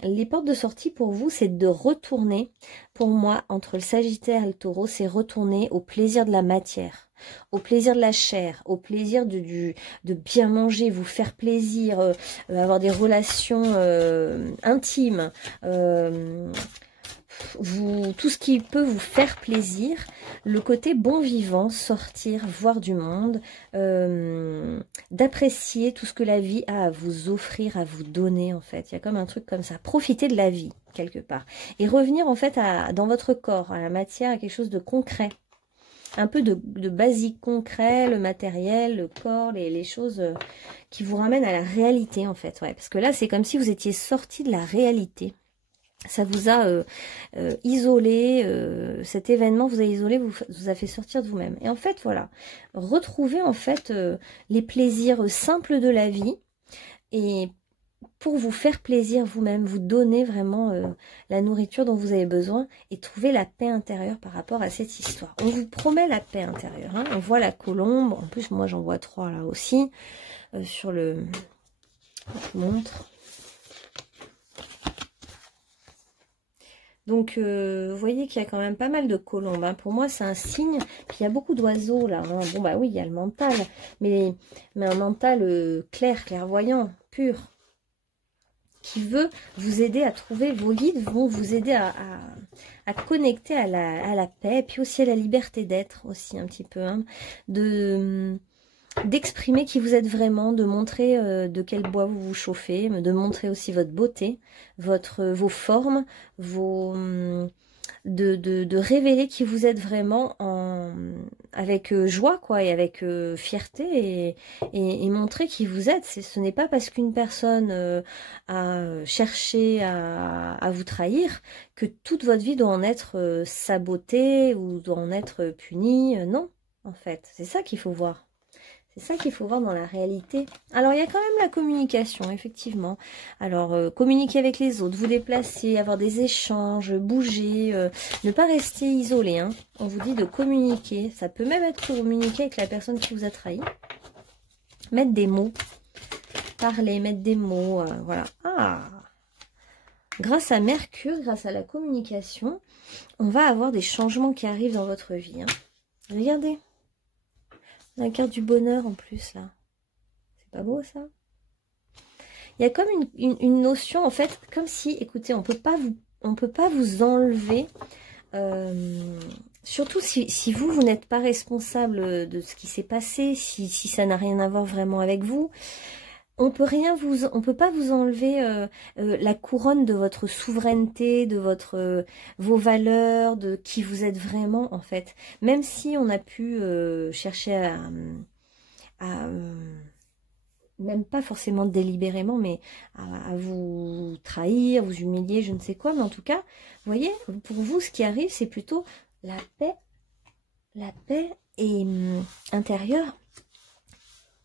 les portes de sortie pour vous, c'est de retourner. Pour moi, entre le Sagittaire et le Taureau, c'est retourner au plaisir de la matière, au plaisir de la chair, au plaisir de bien manger, vous faire plaisir, avoir des relations intimes, tout ce qui peut vous faire plaisir, le côté bon vivant, sortir, voir du monde, d'apprécier tout ce que la vie a à vous offrir, à vous donner en fait. Il y a comme un truc comme ça, profiter de la vie quelque part. Et revenir en fait dans votre corps, à la matière, à quelque chose de concret. Un peu de basique concret, le matériel, le corps, les choses qui vous ramènent à la réalité en fait. Ouais, parce que là, c'est comme si vous étiez sorti de la réalité. Ça vous a isolé, cet événement vous a isolé, vous a fait sortir de vous-même. Et en fait, voilà, retrouvez en fait les plaisirs simples de la vie et pour vous faire plaisir vous-même, vous donner vraiment la nourriture dont vous avez besoin et trouver la paix intérieure par rapport à cette histoire. On vous promet la paix intérieure. Hein. On voit la colombe, en plus moi j'en vois 3 là aussi, sur le... Je vous montre. Donc, vous voyez qu'il y a quand même pas mal de colombes. Hein. Pour moi, c'est un signe. Puis, il y a beaucoup d'oiseaux, là. Hein. Bon, bah oui, il y a le mental. Mais un mental clair, clairvoyant, pur. Qui veut vous aider à trouver, vos guides vont vous aider à connecter à la paix. Et puis aussi à la liberté d'être, aussi un petit peu. Hein. D'exprimer qui vous êtes vraiment, de montrer de quel bois vous vous chauffez, de montrer aussi votre beauté, vos formes, de révéler qui vous êtes vraiment avec joie quoi, et avec fierté et montrer qui vous êtes. Ce n'est pas parce qu'une personne a cherché à vous trahir que toute votre vie doit en être sabotée ou doit en être punie. Non, en fait, c'est ça qu'il faut voir. C'est ça qu'il faut voir dans la réalité. Alors, il y a quand même la communication, effectivement. Alors, communiquer avec les autres, vous déplacer, avoir des échanges, bouger, ne pas rester isolé. Hein. On vous dit de communiquer. Ça peut même être communiquer avec la personne qui vous a trahi. Mettre des mots. Parler, mettre des mots. Voilà. Ah! Grâce à Mercure, grâce à la communication, on va avoir des changements qui arrivent dans votre vie. Hein. Regardez. La carte du bonheur en plus là. C'est pas beau ça? Il y a comme une notion en fait, comme si, écoutez, on peut pas vous enlever, surtout si vous n'êtes pas responsable de ce qui s'est passé, si ça n'a rien à voir vraiment avec vous. On peut pas vous enlever la couronne de votre souveraineté, de vos valeurs, de qui vous êtes vraiment en fait. Même si on a pu chercher à même pas forcément délibérément, mais à vous trahir, vous humilier, je ne sais quoi. Mais en tout cas, vous voyez, pour vous, ce qui arrive, c'est plutôt la paix et intérieure.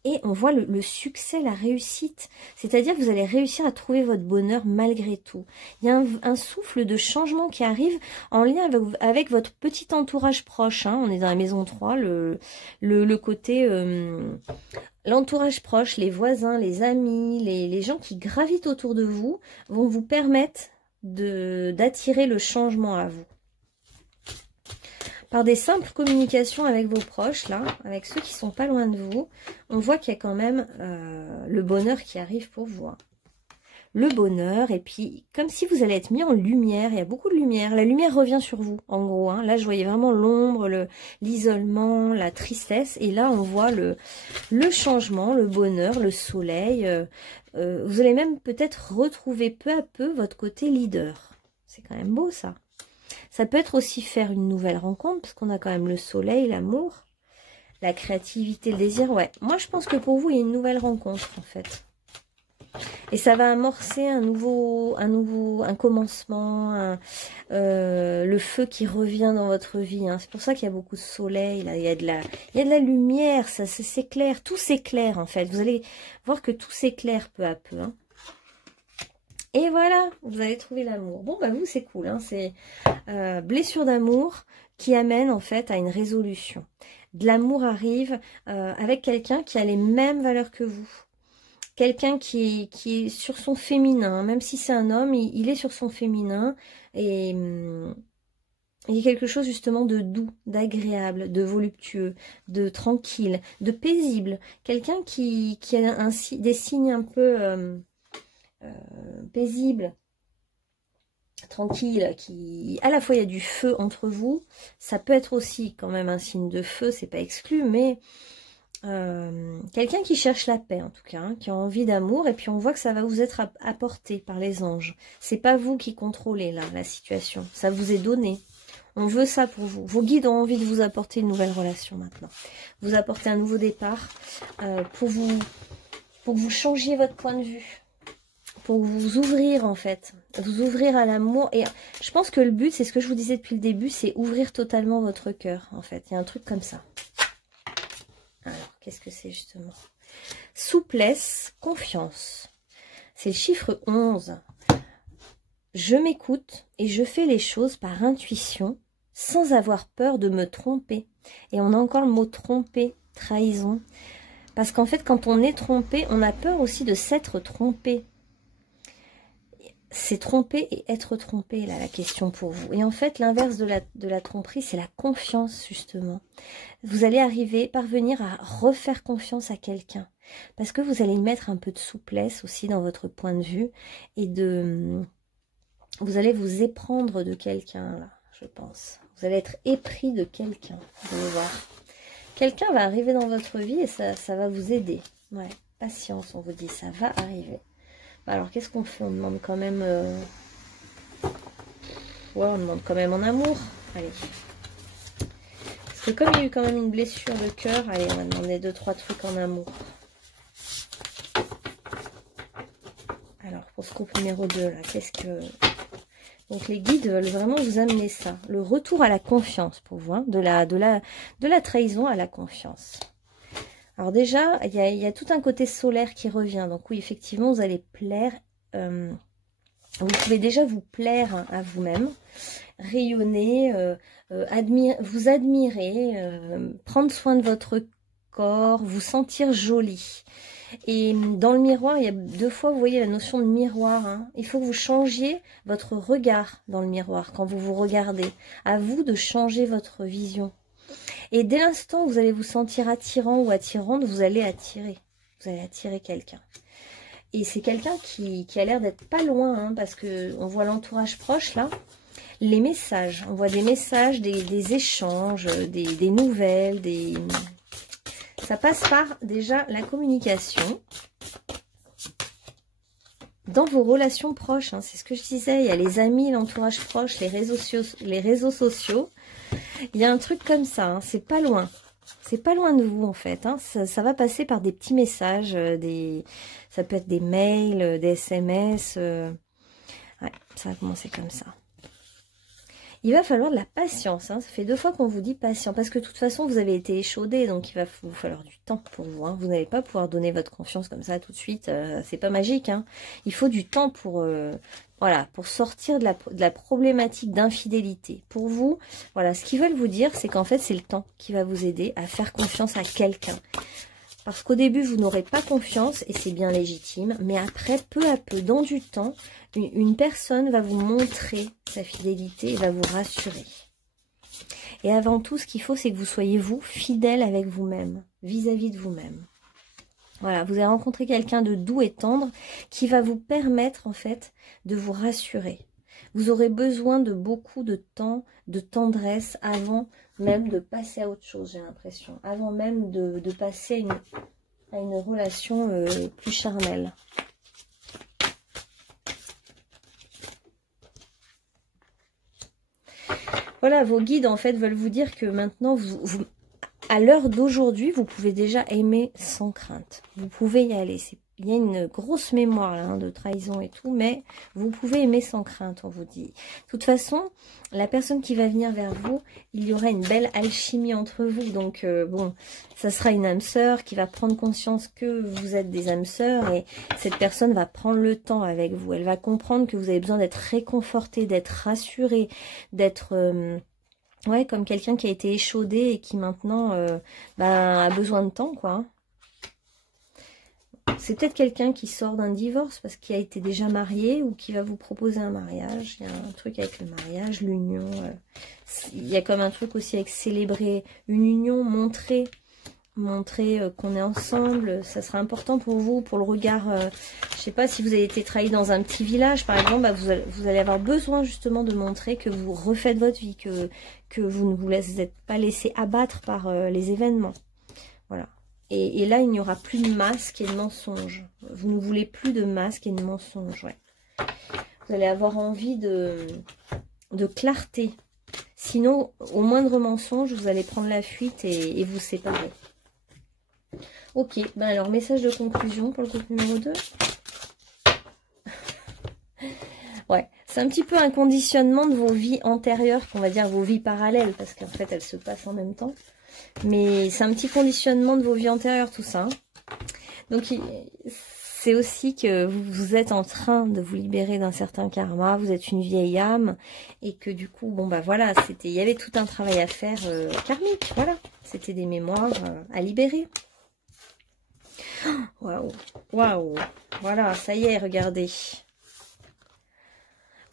Et on voit le succès, la réussite. C'est-à-dire que vous allez réussir à trouver votre bonheur malgré tout. Il y a un souffle de changement qui arrive en lien avec votre petit entourage proche. Hein. On est dans la maison 3, le côté... l'entourage proche, les voisins, les amis, les gens qui gravitent autour de vous vont vous permettre d'attirer le changement à vous. Par des simples communications avec vos proches, là, avec ceux qui sont pas loin de vous, on voit qu'il y a quand même le bonheur qui arrive pour vous. Hein. Le bonheur, et puis comme si vous allez être mis en lumière, il y a beaucoup de lumière, la lumière revient sur vous, en gros. Hein. Là, je voyais vraiment l'ombre, l'isolement, la tristesse, et là, on voit le changement, le bonheur, le soleil. Vous allez même peut-être retrouver peu à peu votre côté leader. C'est quand même beau, ça. Ça peut être aussi faire une nouvelle rencontre, parce qu'on a quand même le soleil, l'amour, la créativité, le désir. Ouais, moi je pense que pour vous, il y a une nouvelle rencontre, en fait. Et ça va amorcer un commencement, le feu qui revient dans votre vie. Hein. C'est pour ça qu'il y a beaucoup de soleil, là. Il y a de la lumière, ça s'éclaire, tout s'éclaire, en fait. Vous allez voir que tout s'éclaire peu à peu, hein. Et voilà, vous allez trouver l'amour. Bon, bah vous, c'est cool. Hein, c'est blessure d'amour qui amène en fait à une résolution. De l'amour arrive avec quelqu'un qui a les mêmes valeurs que vous. Quelqu'un qui est sur son féminin. Même si c'est un homme, il est sur son féminin. Et il y a quelque chose justement de doux, d'agréable, de voluptueux, de tranquille, de paisible. Quelqu'un qui a des signes un peu... paisible, tranquille, qui à la fois il y a du feu entre vous, ça peut être aussi quand même un signe de feu, c'est pas exclu, mais quelqu'un qui cherche la paix en tout cas, hein, qui a envie d'amour, et puis on voit que ça va vous être apporté par les anges. C'est pas vous qui contrôlez là la situation, ça vous est donné. On veut ça pour vous. Vos guides ont envie de vous apporter une nouvelle relation maintenant. Vous apporter un nouveau départ pour que vous changiez votre point de vue. Pour vous ouvrir en fait, vous ouvrir à l'amour. Et je pense que le but, c'est ce que je vous disais depuis le début, c'est ouvrir totalement votre cœur en fait. Il y a un truc comme ça. Alors, qu'est-ce que c'est justement? Souplesse, confiance. C'est le chiffre 11. Je m'écoute et je fais les choses par intuition sans avoir peur de me tromper. Et on a encore le mot tromper, trahison. Parce qu'en fait, quand on est trompé, on a peur aussi de s'être trompé. c'est tromper et être trompé, là, la question pour vous. Et en fait, l'inverse de la tromperie, c'est la confiance, justement. Vous allez parvenir à refaire confiance à quelqu'un. Parce que vous allez y mettre un peu de souplesse aussi dans votre point de vue. Et vous allez vous éprendre de quelqu'un, là, je pense. Vous allez être épris de quelqu'un, vous allez voir. Quelqu'un va arriver dans votre vie et ça va vous aider. Ouais, patience, on vous dit, ça va arriver. Alors, qu'est-ce qu'on fait? On demande quand même... Ouais, on demande quand même en amour. Allez. Parce que comme il y a eu quand même une blessure de cœur, allez, on va demander 2-3 trucs en amour. Alors, pour ce couple numéro 2, là, qu'est-ce que... Donc, les guides veulent vraiment vous amener ça. Le retour à la confiance, pour vous. Hein, de la trahison à la confiance. Alors déjà, il y a tout un côté solaire qui revient. Donc oui, effectivement, vous allez plaire. Vous pouvez déjà vous plaire à vous-même, rayonner, vous admirer, prendre soin de votre corps, vous sentir jolie. Et dans le miroir, il y a 2 fois, vous voyez la notion de miroir. Hein. Il faut que vous changiez votre regard dans le miroir quand vous vous regardez. À vous de changer votre vision. Et dès l'instant où vous allez vous sentir attirant ou attirante, vous allez attirer. Vous allez attirer quelqu'un. Et c'est quelqu'un qui a l'air d'être pas loin, hein, parce qu'on voit l'entourage proche, là. Les messages, on voit des messages, des échanges, des nouvelles, Ça passe par, déjà, la communication. Dans vos relations proches, hein, c'est ce que je disais, il y a les amis, l'entourage proche, les réseaux sociaux. Il y a un truc comme ça, hein, c'est pas loin. C'est pas loin de vous en fait. Hein. Ça va passer par des petits messages, ça peut être des mails, des SMS. Ouais, ça va commencer comme ça. Il va falloir de la patience. Hein. Ça fait 2 fois qu'on vous dit patient. Parce que de toute façon, vous avez été échaudé. Donc, il va vous falloir du temps pour vous. Hein. Vous n'allez pas pouvoir donner votre confiance comme ça tout de suite. C'est pas magique. Hein. Il faut du temps pour, voilà, pour sortir de la problématique d'infidélité. Pour vous, voilà, ce qu'ils veulent vous dire, c'est qu'en fait, c'est le temps qui va vous aider à faire confiance à quelqu'un. Parce qu'au début, vous n'aurez pas confiance, et c'est bien légitime. Mais après, peu à peu, dans du temps, une personne va vous montrer sa fidélité et va vous rassurer. Et avant tout, ce qu'il faut, c'est que vous soyez, vous, fidèle avec vous-même, vis-à-vis de vous-même. Voilà, vous allez rencontrer quelqu'un de doux et tendre qui va vous permettre, en fait, de vous rassurer. Vous aurez besoin de beaucoup de temps, de tendresse avant même de passer à autre chose, j'ai l'impression. Avant même de passer à une relation plus charnelle. Voilà, vos guides, en fait, veulent vous dire que maintenant, à l'heure d'aujourd'hui, vous pouvez déjà aimer sans crainte. Vous pouvez y aller. Il y a une grosse mémoire là, hein, de trahison et tout, mais vous pouvez aimer sans crainte, on vous dit. De toute façon, la personne qui va venir vers vous, il y aura une belle alchimie entre vous. Donc, bon, ça sera une âme sœur qui va prendre conscience que vous êtes des âmes sœurs et cette personne va prendre le temps avec vous. Elle va comprendre que vous avez besoin d'être réconforté, d'être rassuré, d'être... ouais, comme quelqu'un qui a été échaudé et qui maintenant a besoin de temps, quoi. C'est peut-être quelqu'un qui sort d'un divorce parce qu'il a été déjà marié ou qui va vous proposer un mariage. Il y a un truc avec le mariage, l'union. Il y a comme un truc aussi avec célébrer une union, montrer qu'on est ensemble. Ça sera important pour vous, pour le regard. Je sais pas, si vous avez été trahi dans un petit village, par exemple, vous allez avoir besoin justement de montrer que vous refaites votre vie, que vous ne vous êtes pas laissé abattre par les événements. Voilà. Et là, il n'y aura plus de masques et de mensonges. Vous ne voulez plus de masques et de mensonges, ouais. Vous allez avoir envie de clarté. Sinon, au moindre mensonge, vous allez prendre la fuite et vous séparer. Ok, ben alors, message de conclusion pour le groupe numéro 2. Ouais, c'est un petit peu un conditionnement de vos vies antérieures, qu'on va dire vos vies parallèles, parce qu'en fait, elles se passent en même temps. Mais c'est un petit conditionnement de vos vies antérieures, tout ça. Donc, c'est aussi que vous êtes en train de vous libérer d'un certain karma. Vous êtes une vieille âme. Et que du coup, bon, bah voilà, il y avait tout un travail à faire karmique. Voilà, c'était des mémoires à libérer. Waouh, waouh. Voilà, ça y est, regardez.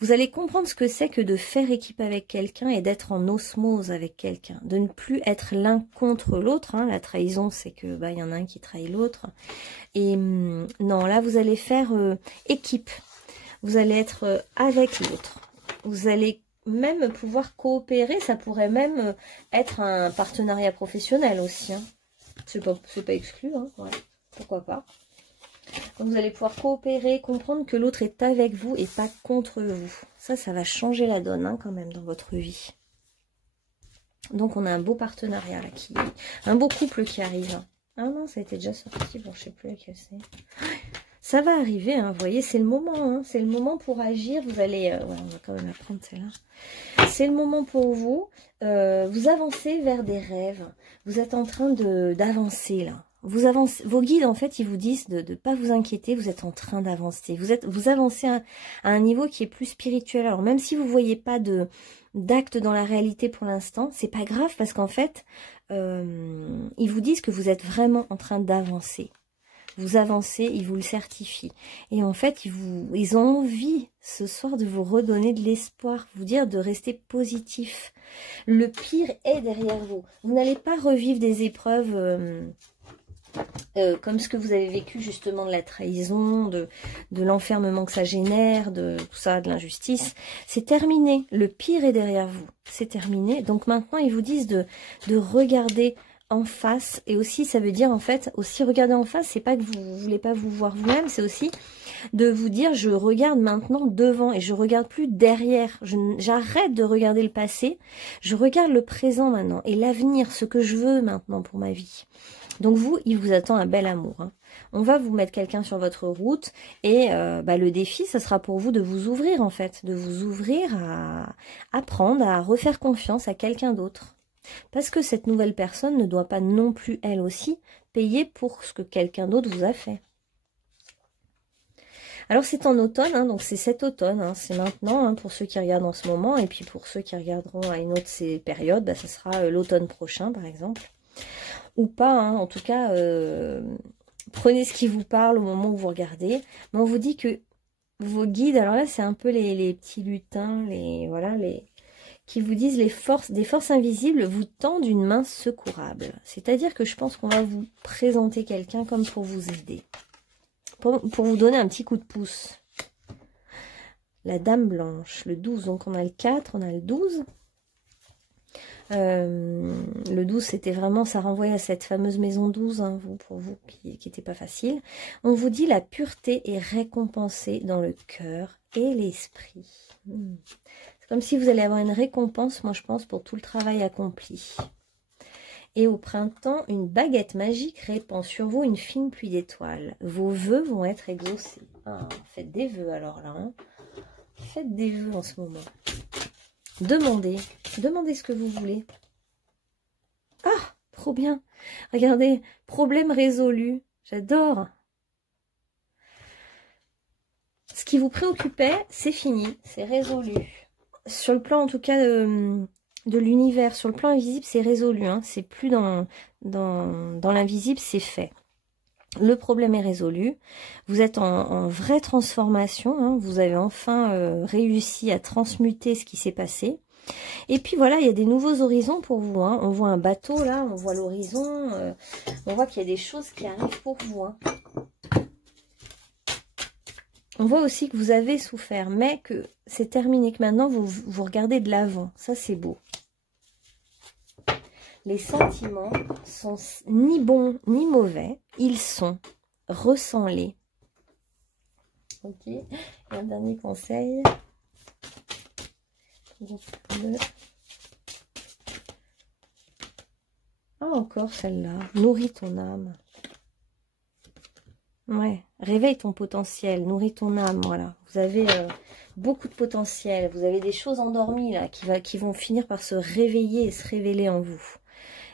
Vous allez comprendre ce que c'est que de faire équipe avec quelqu'un et d'être en osmose avec quelqu'un, de ne plus être l'un contre l'autre. Hein. La trahison, c'est que y en a un qui trahit l'autre. Et non, là, vous allez faire équipe. Vous allez être avec l'autre. Vous allez même pouvoir coopérer. Ça pourrait même être un partenariat professionnel aussi. Hein. C'est pas exclu. Hein. Ouais. Pourquoi pas. Donc vous allez pouvoir coopérer, comprendre que l'autre est avec vous et pas contre vous. Ça va changer la donne hein, quand même dans votre vie. Donc on a un beau partenariat là, un beau couple qui arrive. Ah non, ça a été déjà sorti, bon je sais plus lequel c'est. Ça va arriver, hein, vous voyez, c'est le moment, hein, c'est le moment pour agir. Vous allez, on va quand même la prendre celle-là. C'est le moment pour vous. Vous avancez vers des rêves. Vous êtes en train d'avancer là. Vous avancez, vos guides, en fait, ils vous disent de ne pas vous inquiéter, vous êtes en train d'avancer. Vous avancez à un niveau qui est plus spirituel. Alors, même si vous ne voyez pas d'acte dans la réalité pour l'instant, c'est pas grave parce qu'en fait, ils vous disent que vous êtes vraiment en train d'avancer. Vous avancez, ils vous le certifient. Et en fait, ils ont envie ce soir de vous redonner de l'espoir, vous dire de rester positif. Le pire est derrière vous. Vous n'allez pas revivre des épreuves... comme ce que vous avez vécu justement de la trahison, de l'enfermement que ça génère, de tout ça, de l'injustice. C'est terminé. Le pire est derrière vous. C'est terminé. Donc maintenant, ils vous disent de regarder en face. Et aussi, ça veut dire en fait, aussi regarder en face, c'est pas que vous ne voulez pas vous voir vous-même, c'est aussi de vous dire, je regarde maintenant devant et je regarde plus derrière. J'arrête de regarder le passé. Je regarde le présent maintenant et l'avenir, ce que je veux maintenant pour ma vie. Donc vous, il vous attend un bel amour. Hein. On va vous mettre quelqu'un sur votre route et le défi, ça sera pour vous de vous ouvrir en fait, de vous ouvrir à apprendre, à refaire confiance à quelqu'un d'autre. Parce que cette nouvelle personne ne doit pas non plus, elle aussi, payer pour ce que quelqu'un d'autre vous a fait. Alors c'est en automne, hein, donc c'est cet automne, hein, c'est maintenant hein, pour ceux qui regardent en ce moment, et puis pour ceux qui regarderont à une autre période, ce sera l'automne prochain par exemple. Ou pas, hein, en tout cas, prenez ce qui vous parle au moment où vous regardez. Mais on vous dit que vos guides, alors là c'est un peu les petits lutins, qui vous disent des forces invisibles vous tendent une main secourable. C'est-à-dire que je pense qu'on va vous présenter quelqu'un comme pour vous aider. Pour vous donner un petit coup de pouce. La dame blanche, le 12, donc on a le 4, on a le 12. Le 12, c'était vraiment, ça renvoyait à cette fameuse maison 12, hein, pour vous, qui n'était pas facile. On vous dit la pureté est récompensée dans le cœur et l'esprit. C'est comme si vous allez avoir une récompense, moi je pense, pour tout le travail accompli. Et au printemps, une baguette magique répand sur vous une fine pluie d'étoiles. Vos vœux vont être exaucés. Ah, faites des vœux alors là. Hein. Faites des vœux en ce moment. Demandez ce que vous voulez. Ah, trop bien. Regardez, problème résolu. J'adore. Ce qui vous préoccupait, c'est fini, c'est résolu. Sur le plan en tout cas de l'univers, sur le plan invisible, c'est résolu. Hein. C'est plus dans l'invisible, c'est fait. Le problème est résolu. Vous êtes en vraie transformation. Hein. Vous avez enfin réussi à transmuter ce qui s'est passé. Et puis voilà, il y a des nouveaux horizons pour vous. Hein. On voit un bateau là, on voit l'horizon. On voit qu'il y a des choses qui arrivent pour vous. Hein. On voit aussi que vous avez souffert, mais que c'est terminé, que maintenant vous regardez de l'avant. Ça, c'est beau. Les sentiments sont ni bons ni mauvais. Ils sont. Ressens-les. Ok. Et un dernier conseil. Ah, encore celle-là. Nourris ton âme. Ouais. Réveille ton potentiel. Nourris ton âme. Voilà. Vous avez beaucoup de potentiel. Vous avez des choses endormies là qui vont finir par se réveiller et se révéler en vous.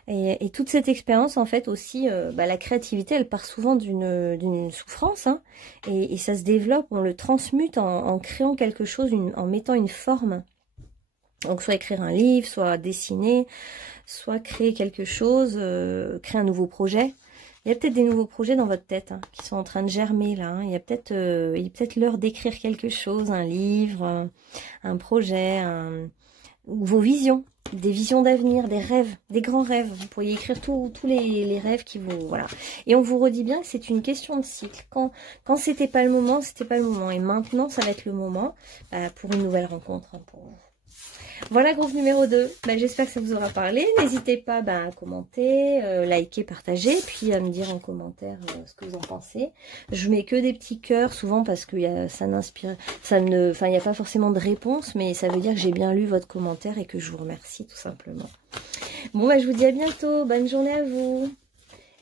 Et toute cette expérience, en fait, aussi, la créativité, elle part souvent d'une souffrance, hein, et ça se développe, on le transmute en créant quelque chose, en mettant une forme. Donc, soit écrire un livre, soit dessiner, soit créer quelque chose, créer un nouveau projet. Il y a peut-être des nouveaux projets dans votre tête hein, qui sont en train de germer là. Hein. Il est peut-être l'heure d'écrire quelque chose, un livre, un projet, ou vos visions, des visions d'avenir, des rêves, des grands rêves. Vous pourriez écrire tous les rêves qui vous... Voilà. Et on vous redit bien que c'est une question de cycle. Quand c'était pas le moment, c'était pas le moment. Et maintenant, ça va être le moment pour une nouvelle rencontre hein, pour vous. Voilà, groupe numéro 2. J'espère que ça vous aura parlé. N'hésitez pas à commenter, liker, partager, puis à me dire en commentaire ce que vous en pensez. Je mets que des petits cœurs, souvent parce que ça n'inspire, il n'y a pas forcément de réponse, mais ça veut dire que j'ai bien lu votre commentaire et que je vous remercie tout simplement. Bon, je vous dis à bientôt. Bonne journée à vous.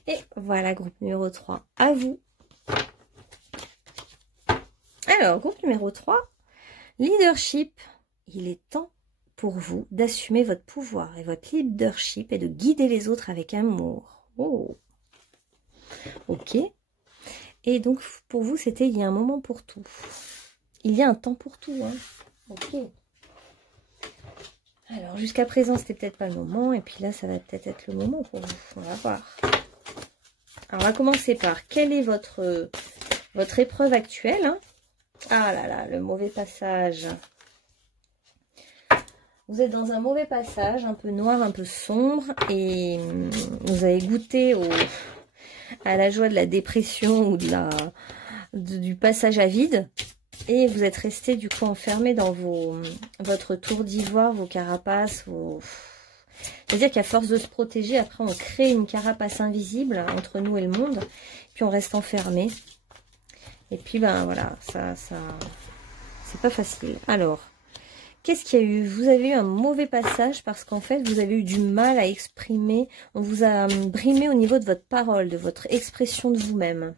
Et voilà, groupe numéro 3. À vous. Alors, groupe numéro 3. Leadership. Il est temps pour vous d'assumer votre pouvoir et votre leadership et de guider les autres avec amour. Oh. Ok. Et donc, pour vous, c'était il y a un moment pour tout. Il y a un temps pour tout. Hein. Ok. Alors, jusqu'à présent, c'était peut-être pas le moment. Et puis là, ça va peut-être être le moment pour vous. On va voir. Alors, on va commencer par quelle est votre épreuve actuelle hein. Ah là là, le mauvais passage. Vous êtes dans un mauvais passage, un peu noir, un peu sombre, et vous avez goûté à la joie de la dépression ou du passage à vide, et vous êtes resté du coup enfermé dans votre tour d'ivoire, vos carapaces, c'est-à-dire qu'à force de se protéger, après on crée une carapace invisible entre nous et le monde, puis on reste enfermé. Et puis voilà, ça c'est pas facile. Alors, qu'est-ce qu'il y a eu? Vous avez eu un mauvais passage parce qu'en fait, vous avez eu du mal à exprimer. On vous a brimé au niveau de votre parole, de votre expression de vous-même.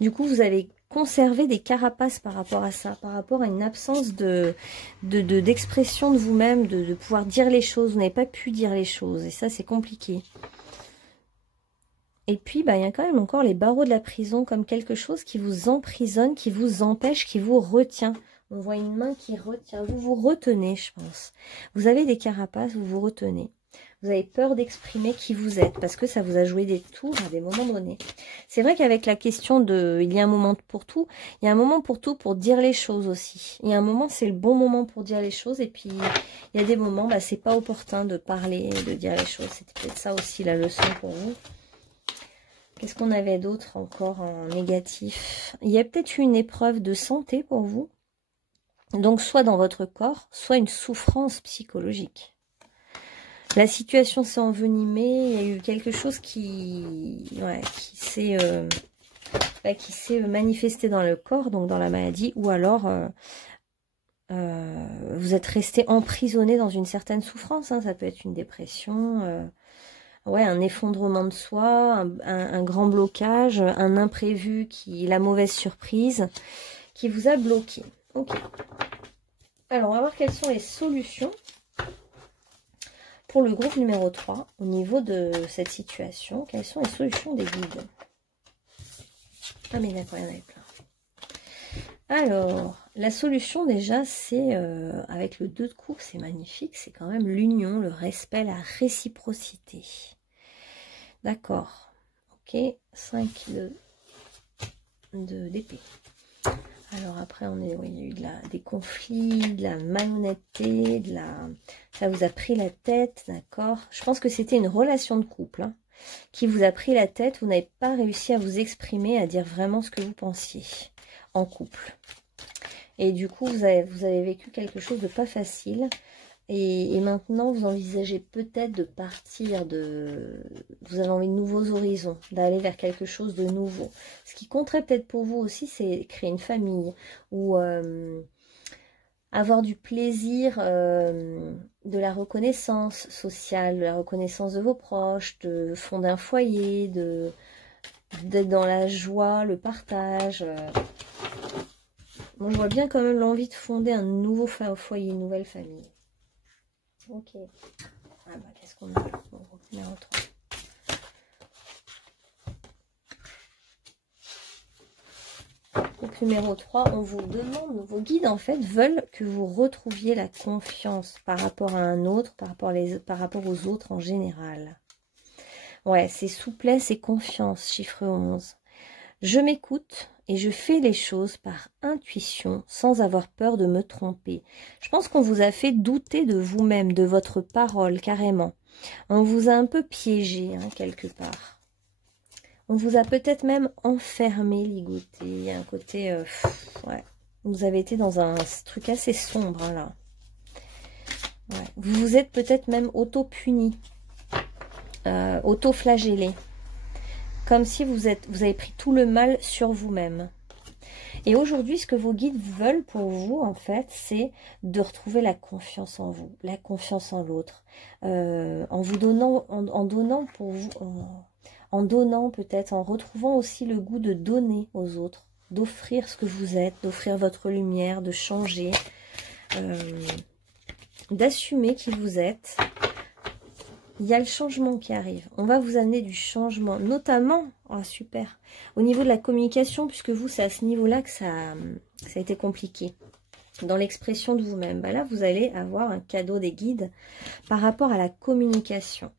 Du coup, vous avez conservé des carapaces par rapport à ça, par rapport à une absence d'expression de vous-même, de pouvoir dire les choses. Vous n'avez pas pu dire les choses et ça, c'est compliqué. Et puis, il y a quand même encore les barreaux de la prison comme quelque chose qui vous emprisonne, qui vous empêche, qui vous retient. On voit une main qui retient. Vous vous retenez, je pense. Vous avez des carapaces, vous vous retenez. Vous avez peur d'exprimer qui vous êtes parce que ça vous a joué des tours à des moments donnés. C'est vrai qu'avec la question de « il y a un moment pour tout », il y a un moment pour tout pour dire les choses aussi. Il y a un moment, c'est le bon moment pour dire les choses. Et puis, il y a des moments, c'est pas opportun de parler, de dire les choses. C'était peut-être ça aussi la leçon pour vous. Qu'est-ce qu'on avait d'autre encore en négatif? Il y a peut-être eu une épreuve de santé pour vous. Donc, soit dans votre corps, soit une souffrance psychologique. La situation s'est envenimée, il y a eu quelque chose qui s'est manifesté dans le corps, donc dans la maladie, ou alors vous êtes resté emprisonné dans une certaine souffrance. Hein, ça peut être une dépression, un effondrement de soi, un grand blocage, un imprévu, la mauvaise surprise qui vous a bloqué. Ok. Alors, on va voir quelles sont les solutions pour le groupe numéro 3 au niveau de cette situation. Quelles sont les solutions des guides? Ah, mais d'accord, il y en avait plein. Alors, la solution déjà, c'est avec le 2 de coupe, c'est magnifique. C'est quand même l'union, le respect, la réciprocité. D'accord. Ok, 5 d'épée. Alors après, il y a eu des conflits, de la malhonnêteté, ça vous a pris la tête, d'accord? Je pense que c'était une relation de couple hein, qui vous a pris la tête. Vous n'avez pas réussi à vous exprimer, à dire vraiment ce que vous pensiez en couple. Et du coup, vous avez vécu quelque chose de pas facile. Et maintenant, vous envisagez peut-être de partir, vous avez envie de nouveaux horizons, d'aller vers quelque chose de nouveau. Ce qui compterait peut-être pour vous aussi, c'est créer une famille ou avoir du plaisir, de la reconnaissance sociale, de la reconnaissance de vos proches, de fonder un foyer, d'être dans la joie, le partage. Moi, je vois bien quand même l'envie de fonder un nouveau foyer, une nouvelle famille. Ok. Ah qu'est-ce qu'on a? Bon, numéro 3. Donc numéro 3, on vous demande, vos guides en fait veulent que vous retrouviez la confiance par rapport à un autre, par rapport aux autres en général. Ouais, c'est souplesse et confiance, chiffre 11. Je m'écoute et je fais les choses par intuition sans avoir peur de me tromper. Je pense qu'on vous a fait douter de vous-même, de votre parole, carrément. On vous a un peu piégé, hein, quelque part. On vous a peut-être même enfermé, ligoté. Il y a un côté... ouais. Vous avez été dans un truc assez sombre, hein, là. Ouais. Vous vous êtes peut-être même auto-puni, auto-flagellé. Comme si vous avez pris tout le mal sur vous-même. Et aujourd'hui, ce que vos guides veulent pour vous, en fait, c'est de retrouver la confiance en vous, la confiance en l'autre, en vous donnant, en donnant pour vous, en donnant peut-être, en retrouvant aussi le goût de donner aux autres, d'offrir ce que vous êtes, d'offrir votre lumière, de changer, d'assumer qui vous êtes. Il y a le changement qui arrive. On va vous amener du changement, notamment, oh super, au niveau de la communication, puisque vous, c'est à ce niveau-là que ça a été compliqué. Dans l'expression de vous-même, bah là, vous allez avoir un cadeau des guides par rapport à la communication.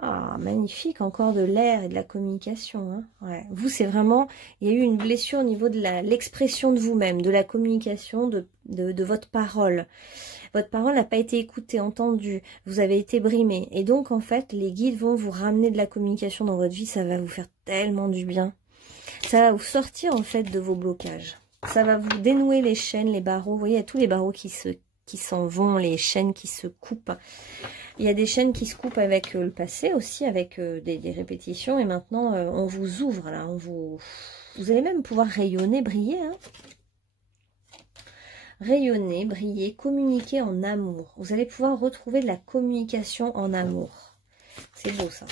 Ah, magnifique, encore de l'air et de la communication. Hein. Ouais. Vous, c'est vraiment, il y a eu une blessure au niveau de l'expression de vous-même, de la communication, de votre parole. Votre parole n'a pas été écoutée, entendue, vous avez été brimé. Et donc, en fait, les guides vont vous ramener de la communication dans votre vie, ça va vous faire tellement du bien. Ça va vous sortir, en fait, de vos blocages. Ça va vous dénouer les chaînes, les barreaux. Vous voyez, il y a tous les barreaux qui s'en vont, les chaînes qui se coupent. Il y a des chaînes qui se coupent avec le passé aussi, avec des répétitions. Et maintenant, on vous ouvre, là. Vous allez même pouvoir rayonner, briller, hein. Rayonner, briller, communiquer en amour. Vous allez pouvoir retrouver de la communication en amour. C'est beau ça.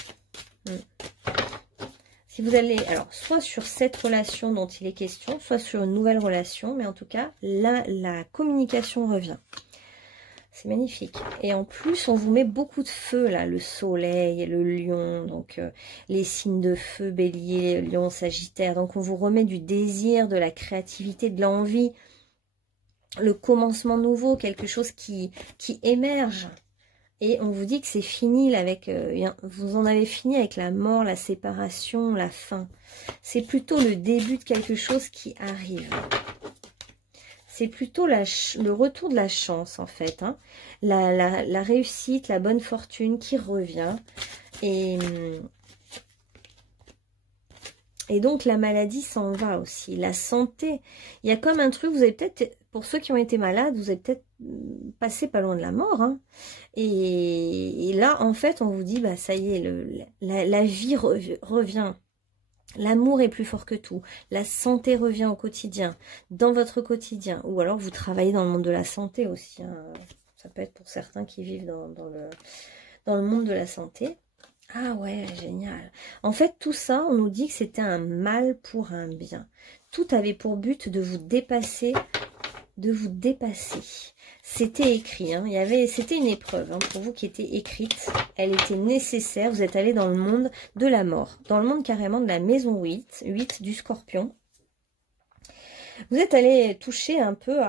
Si vous allez, alors, soit sur cette relation dont il est question, soit sur une nouvelle relation, mais en tout cas, la communication revient. C'est magnifique. Et en plus, on vous met beaucoup de feu, là, le soleil, le lion, donc les signes de feu, bélier, lion, sagittaire. Donc, on vous remet du désir, de la créativité, de l'envie, le commencement nouveau, quelque chose qui émerge. Et on vous dit que c'est fini là, avec, vous en avez fini avec la mort, la séparation, la fin. C'est plutôt le début de quelque chose qui arrive. C'est plutôt le retour de la chance en fait. Hein. La réussite, la bonne fortune qui revient. Et donc la maladie s'en va aussi. La santé, il y a comme un truc, vous avez peut-être, pour ceux qui ont été malades, vous avez peut-être passé pas loin de la mort. Hein. Et là, en fait, on vous dit, bah ça y est, la vie revient. L'amour est plus fort que tout. La santé revient au quotidien, dans votre quotidien. Ou alors vous travaillez dans le monde de la santé aussi. Hein. Ça peut être pour certains qui vivent dans le monde de la santé. Ah ouais, génial. En fait, tout ça, on nous dit que c'était un mal pour un bien. Tout avait pour but de vous dépasser, C'était écrit, hein. C'était une épreuve hein, pour vous qui était écrite. Elle était nécessaire. Vous êtes allé dans le monde de la mort, dans le monde carrément de la maison 8 du Scorpion. Vous êtes allé toucher un peu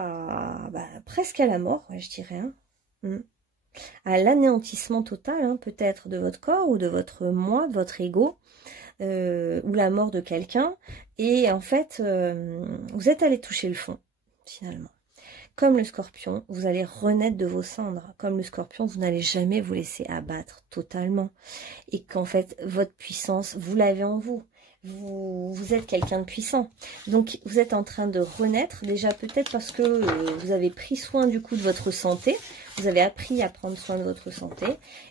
presque à la mort, ouais, je dirais. Hein. À l'anéantissement total, hein, peut-être de votre corps ou de votre moi, de votre ego, ou la mort de quelqu'un. Et en fait, vous êtes allé toucher le fond, finalement. Comme le Scorpion, vous allez renaître de vos cendres. Comme le Scorpion, vous n'allez jamais vous laisser abattre totalement. Et qu'en fait, votre puissance, vous l'avez en vous. Vous êtes quelqu'un de puissant. Donc, vous êtes en train de renaître. Déjà, peut-être parce que vous avez pris soin du coup de votre santé. Vous avez appris à prendre soin de votre santé.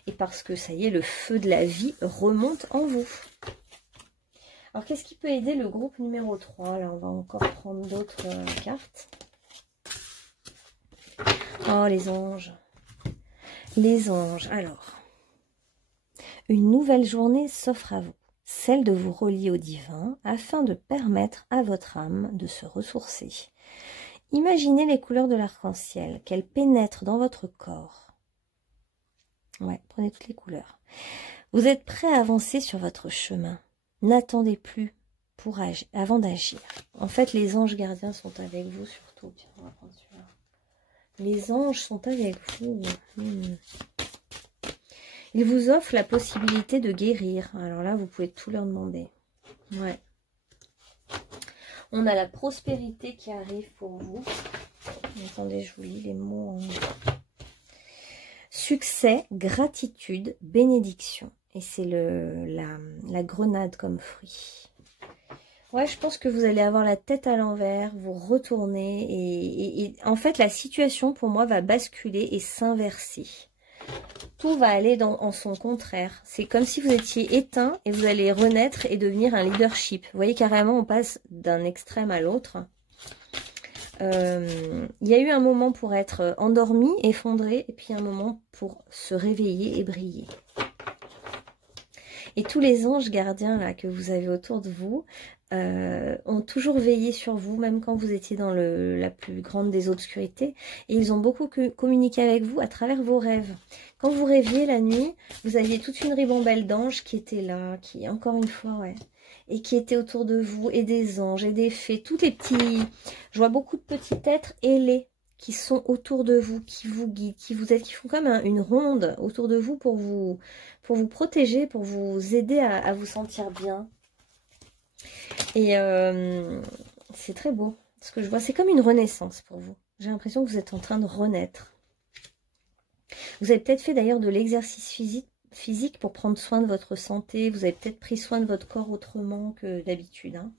Et parce que, ça y est, le feu de la vie remonte en vous. Alors, qu'est-ce qui peut aider le groupe numéro 3? Là, on va encore prendre d'autres cartes. Oh, les anges. Les anges. Alors, une nouvelle journée s'offre à vous. Celle de vous relier au divin afin de permettre à votre âme de se ressourcer. Imaginez les couleurs de l'arc-en-ciel, qu'elles pénètrent dans votre corps. Ouais, prenez toutes les couleurs. Vous êtes prêt à avancer sur votre chemin. N'attendez plus avant d'agir. En fait, les anges gardiens sont avec vous surtout. Tiens, on va prendre celui-là. Les anges sont avec vous. Il vous offre la possibilité de guérir. Alors là, vous pouvez tout leur demander. Ouais. On a la prospérité qui arrive pour vous. Attendez, je vous lis les mots. Succès, gratitude, bénédiction. Et c'est la grenade comme fruit. Ouais, je pense que vous allez avoir la tête à l'envers, vous retourner. Et en fait, la situation, pour moi, va basculer et s'inverser. Tout va aller en son contraire. C'est comme si vous étiez éteint et vous allez renaître et devenir un leadership. Vous voyez, carrément, on passe d'un extrême à l'autre. Il y a eu un moment pour être endormi, effondré, et puis un moment pour se réveiller et briller. Et tous les anges gardiens là que vous avez autour de vous ont toujours veillé sur vous, même quand vous étiez dans la plus grande des obscurités. Et ils ont beaucoup communiqué avec vous à travers vos rêves. Quand vous rêviez la nuit, vous aviez toute une ribambelle d'anges qui étaient là, qui, encore une fois, ouais, et qui étaient autour de vous, et des anges, et des fées, tous les petits... Je vois beaucoup de petits êtres ailés qui sont autour de vous, qui vous guident, qui font comme une ronde autour de vous pour vous protéger, pour vous aider à vous sentir bien. Et c'est très beau. Ce que je vois, c'est comme une renaissance pour vous. J'ai l'impression que vous êtes en train de renaître. Vous avez peut-être fait d'ailleurs de l'exercice physique pour prendre soin de votre santé. Vous avez peut-être pris soin de votre corps autrement que d'habitude. Hein.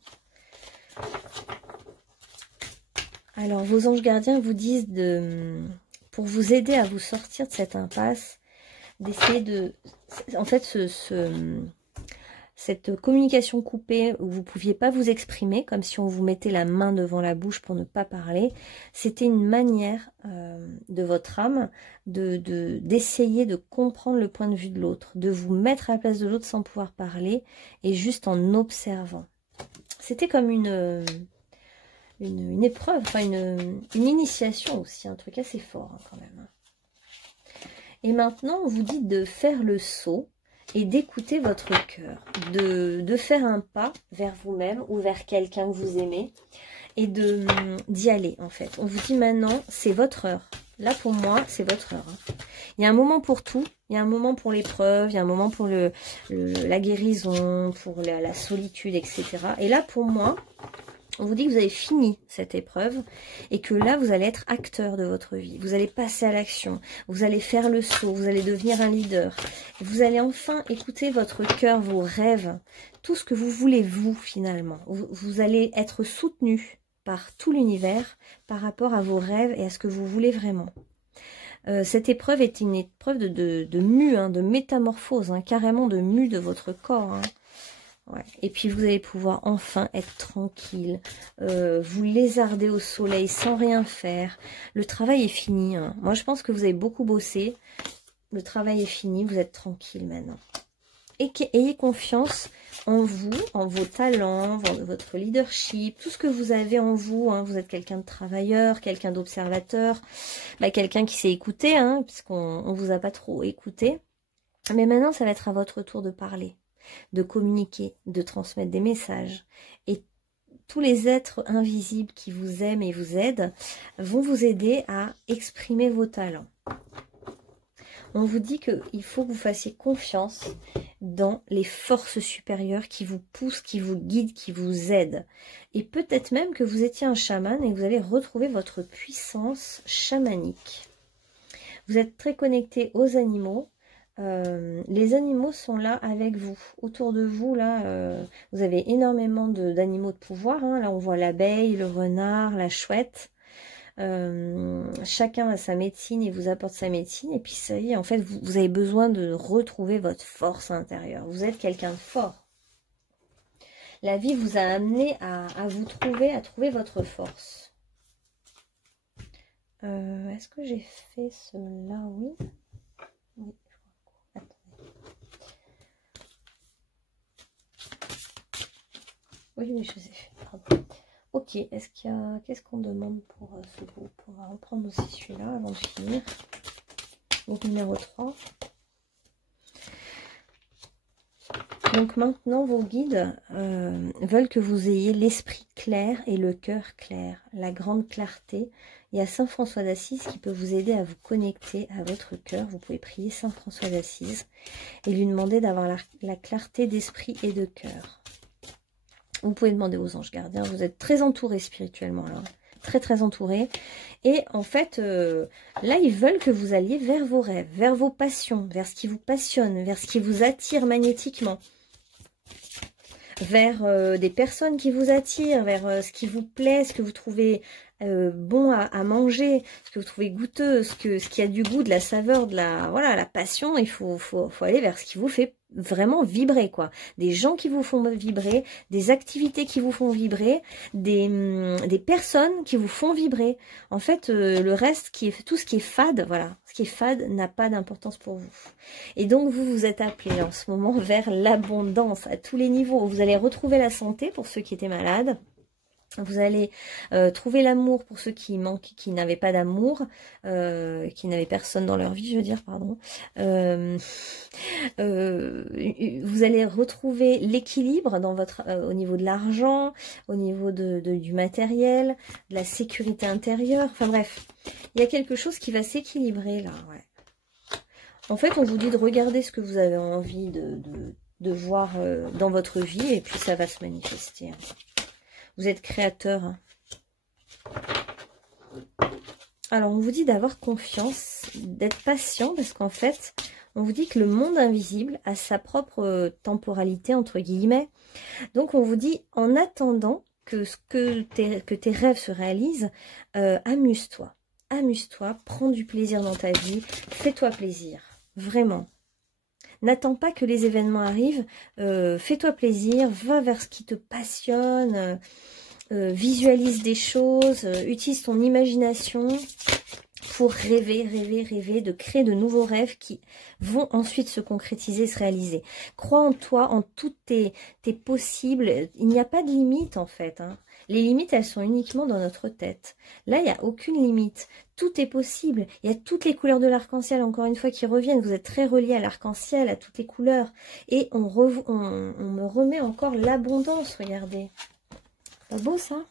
Alors, vos anges gardiens vous disent, pour vous aider à vous sortir de cette impasse, d'essayer de... En fait, cette communication coupée où vous ne pouviez pas vous exprimer, comme si on vous mettait la main devant la bouche pour ne pas parler, c'était une manière de votre âme d'essayer de comprendre le point de vue de l'autre, de vous mettre à la place de l'autre sans pouvoir parler et juste en observant. C'était comme une épreuve, enfin une initiation aussi, un truc assez fort hein, quand même. Et maintenant, on vous dit de faire le saut et d'écouter votre cœur, de faire un pas vers vous-même ou vers quelqu'un que vous aimez et d'y aller en fait. On vous dit maintenant, c'est votre heure. Là pour moi, c'est votre heure. Hein. Il y a un moment pour tout, il y a un moment pour l'épreuve, il y a un moment pour la guérison, pour la solitude, etc. Et là pour moi, on vous dit que vous avez fini cette épreuve et que là, vous allez être acteur de votre vie. Vous allez passer à l'action, vous allez faire le saut, vous allez devenir un leader. Vous allez enfin écouter votre cœur, vos rêves, tout ce que vous voulez vous finalement. Vous allez être soutenu par tout l'univers par rapport à vos rêves et à ce que vous voulez vraiment. Cette épreuve est une épreuve de mue, hein, de métamorphose, hein, carrément de mue de votre corps. Hein. Ouais. Et puis vous allez pouvoir enfin être tranquille, vous lézarder au soleil sans rien faire. Le travail est fini. Hein. Moi je pense que vous avez beaucoup bossé. Le travail est fini, vous êtes tranquille maintenant. Et ayez confiance en vous, en vos talents, votre leadership, tout ce que vous avez en vous. Hein. Vous êtes quelqu'un de travailleur, quelqu'un d'observateur, quelqu'un qui sait écouter, hein, puisqu'on ne vous a pas trop écouté. Mais maintenant ça va être à votre tour de parler, de communiquer, de transmettre des messages. Et tous les êtres invisibles qui vous aiment et vous aident vont vous aider à exprimer vos talents. On vous dit qu'il faut que vous fassiez confiance dans les forces supérieures qui vous poussent, qui vous guident, qui vous aident. Et peut-être même que vous étiez un chaman et que vous allez retrouver votre puissance chamanique. Vous êtes très connecté aux animaux. Les animaux sont là avec vous, autour de vous là, vous avez énormément d'animaux de pouvoir, hein. Là on voit l'abeille, le renard, la chouette, chacun a sa médecine et vous apporte sa médecine, et puis ça y est, en fait vous avez besoin de retrouver votre force intérieure, vous êtes quelqu'un de fort. La vie vous a amené à trouver votre force. Est-ce que j'ai fait cela? Oui. Oui. Oui, je les ai fait. Pardon. Ok, est-ce qu'il y a... Qu'est-ce qu'on demande pour ce groupe? On va reprendre aussi celui-là avant de finir. Donc numéro 3. Donc maintenant, vos guides veulent que vous ayez l'esprit clair et le cœur clair, la grande clarté. Il y a Saint François d'Assise qui peut vous aider à vous connecter à votre cœur. Vous pouvez prier Saint François d'Assise et lui demander d'avoir la clarté d'esprit et de cœur. Vous pouvez demander aux anges gardiens. Vous êtes très entourés spirituellement là. Très très entourés. Et en fait, là, ils veulent que vous alliez vers vos rêves, vers vos passions, vers ce qui vous passionne, vers ce qui vous attire magnétiquement. Vers des personnes qui vous attirent, vers ce qui vous plaît, ce que vous trouvez bon à manger, ce que vous trouvez goûteux, ce qui a du goût, de la saveur, de la passion. Il faut aller vers ce qui vous fait vraiment vibrer, quoi. Des gens qui vous font vibrer, des activités qui vous font vibrer, des personnes qui vous font vibrer. En fait, le reste, tout ce qui est fade, voilà, ce qui est fade n'a pas d'importance pour vous. Et donc, vous êtes appelés en ce moment vers l'abondance à tous les niveaux. Vous allez retrouver la santé pour ceux qui étaient malades. Vous allez trouver l'amour pour ceux qui n'avaient pas d'amour, qui n'avaient personne dans leur vie, je veux dire, pardon. Vous allez retrouver l'équilibre dans au niveau de l'argent, au niveau du matériel, de la sécurité intérieure. Enfin bref, il y a quelque chose qui va s'équilibrer là. Ouais. En fait, on vous dit de regarder ce que vous avez envie de voir dans votre vie et puis ça va se manifester. Vous êtes créateur. Hein. Alors, on vous dit d'avoir confiance, d'être patient, parce qu'en fait, on vous dit que le monde invisible a sa propre temporalité, entre guillemets. Donc, on vous dit, en attendant que tes rêves se réalisent, amuse-toi. Amuse-toi, prends du plaisir dans ta vie, fais-toi plaisir. Vraiment. N'attends pas que les événements arrivent, fais-toi plaisir, va vers ce qui te passionne, visualise des choses, utilise ton imagination pour rêver, de créer de nouveaux rêves qui vont ensuite se concrétiser, se réaliser. Crois en toi, en toutes tes possibles. Il n'y a pas de limite en fait. Hein. Les limites, elles sont uniquement dans notre tête. Là, il n'y a aucune limite. Tout est possible. Il y a toutes les couleurs de l'arc-en-ciel, encore une fois, qui reviennent. Vous êtes très reliés à l'arc-en-ciel, à toutes les couleurs. Et on me remet encore l'abondance, regardez. Pas beau, ça?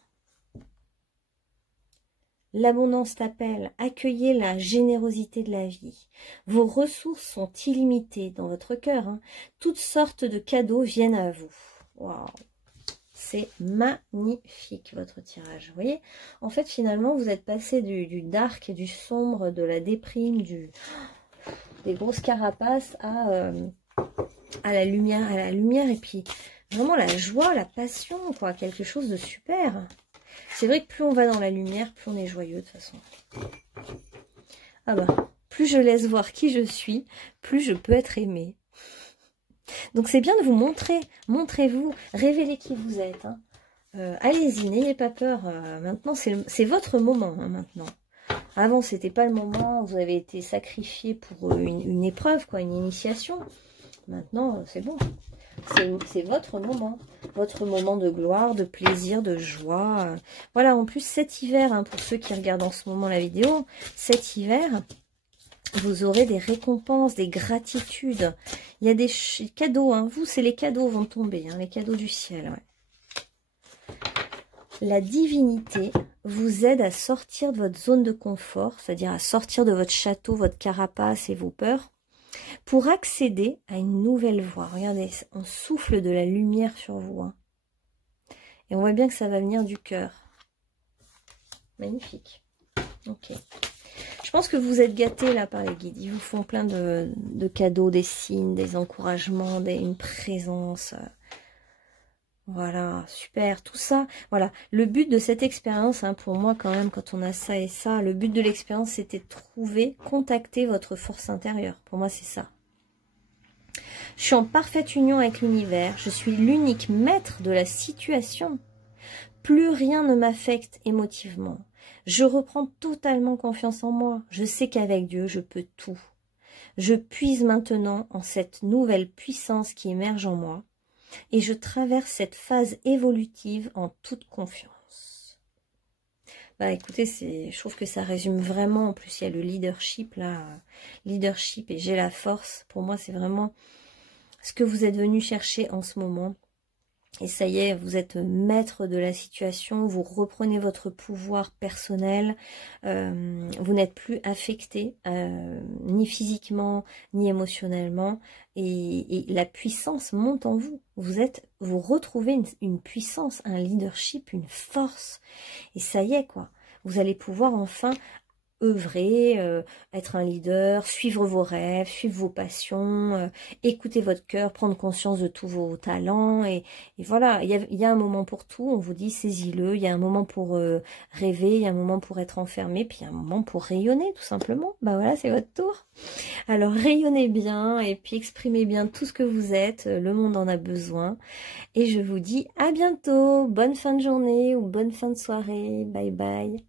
L'abondance t'appelle. Accueillez la générosité de la vie. Vos ressources sont illimitées dans votre cœur. Hein. Toutes sortes de cadeaux viennent à vous. Waouh! C'est magnifique votre tirage, vous voyez. En fait, finalement, vous êtes passé du dark et du sombre, de la déprime, des grosses carapaces à la lumière, et puis vraiment la joie, la passion, quoi, quelque chose de super. C'est vrai que plus on va dans la lumière, plus on est joyeux de toute façon. Ah bah, plus je laisse voir qui je suis, plus je peux être aimée. Donc c'est bien de vous montrer, montrez-vous, révélez qui vous êtes. Hein. Allez-y, n'ayez pas peur. Maintenant, c'est votre moment hein, maintenant. Avant, c'était pas le moment. Vous avez été sacrifié pour une épreuve, quoi, une initiation. Maintenant, c'est bon. C'est votre moment de gloire, de plaisir, de joie. Voilà, en plus, cet hiver, hein, pour ceux qui regardent en ce moment la vidéo, cet hiver, vous aurez des récompenses, des gratitudes. Il y a des cadeaux. Hein. Vous, c'est les cadeaux vont tomber, hein, les cadeaux du ciel. Ouais. La divinité vous aide à sortir de votre zone de confort, c'est-à-dire à sortir de votre château, votre carapace et vos peurs, pour accéder à une nouvelle voie. Regardez, on souffle de la lumière sur vous. Hein. Et on voit bien que ça va venir du cœur. Magnifique. Ok. Je pense que vous êtes gâtés là par les guides. Ils vous font plein de cadeaux, des signes, des encouragements, une présence. Voilà, super, tout ça. Voilà, le but de cette expérience, hein, pour moi quand même, quand on a ça et ça, le but de l'expérience, c'était de trouver, contacter votre force intérieure. Pour moi, c'est ça. Je suis en parfaite union avec l'univers. Je suis l'unique maître de la situation. Plus rien ne m'affecte émotivement. Je reprends totalement confiance en moi. Je sais qu'avec Dieu, je peux tout. Je puise maintenant en cette nouvelle puissance qui émerge en moi et je traverse cette phase évolutive en toute confiance. Bah écoutez, je trouve que ça résume vraiment. En plus, il y a le leadership là, leadership et j'ai la force. Pour moi, c'est vraiment ce que vous êtes venu chercher en ce moment. Et ça y est, vous êtes maître de la situation, vous reprenez votre pouvoir personnel, vous n'êtes plus affecté, ni physiquement, ni émotionnellement, et la puissance monte en vous. Vous retrouvez une puissance, un leadership, une force, et ça y est quoi. Vous allez pouvoir enfin œuvrer, être un leader, suivre vos rêves, suivre vos passions, écouter votre cœur, prendre conscience de tous vos talents. Et voilà, il y a un moment pour tout, on vous dit saisis-le, il y a un moment pour rêver, il y a un moment pour être enfermé, puis il y a un moment pour rayonner tout simplement. Bah voilà, c'est votre tour. Alors rayonnez bien et puis exprimez bien tout ce que vous êtes, le monde en a besoin. Et je vous dis à bientôt, bonne fin de journée ou bonne fin de soirée, bye bye.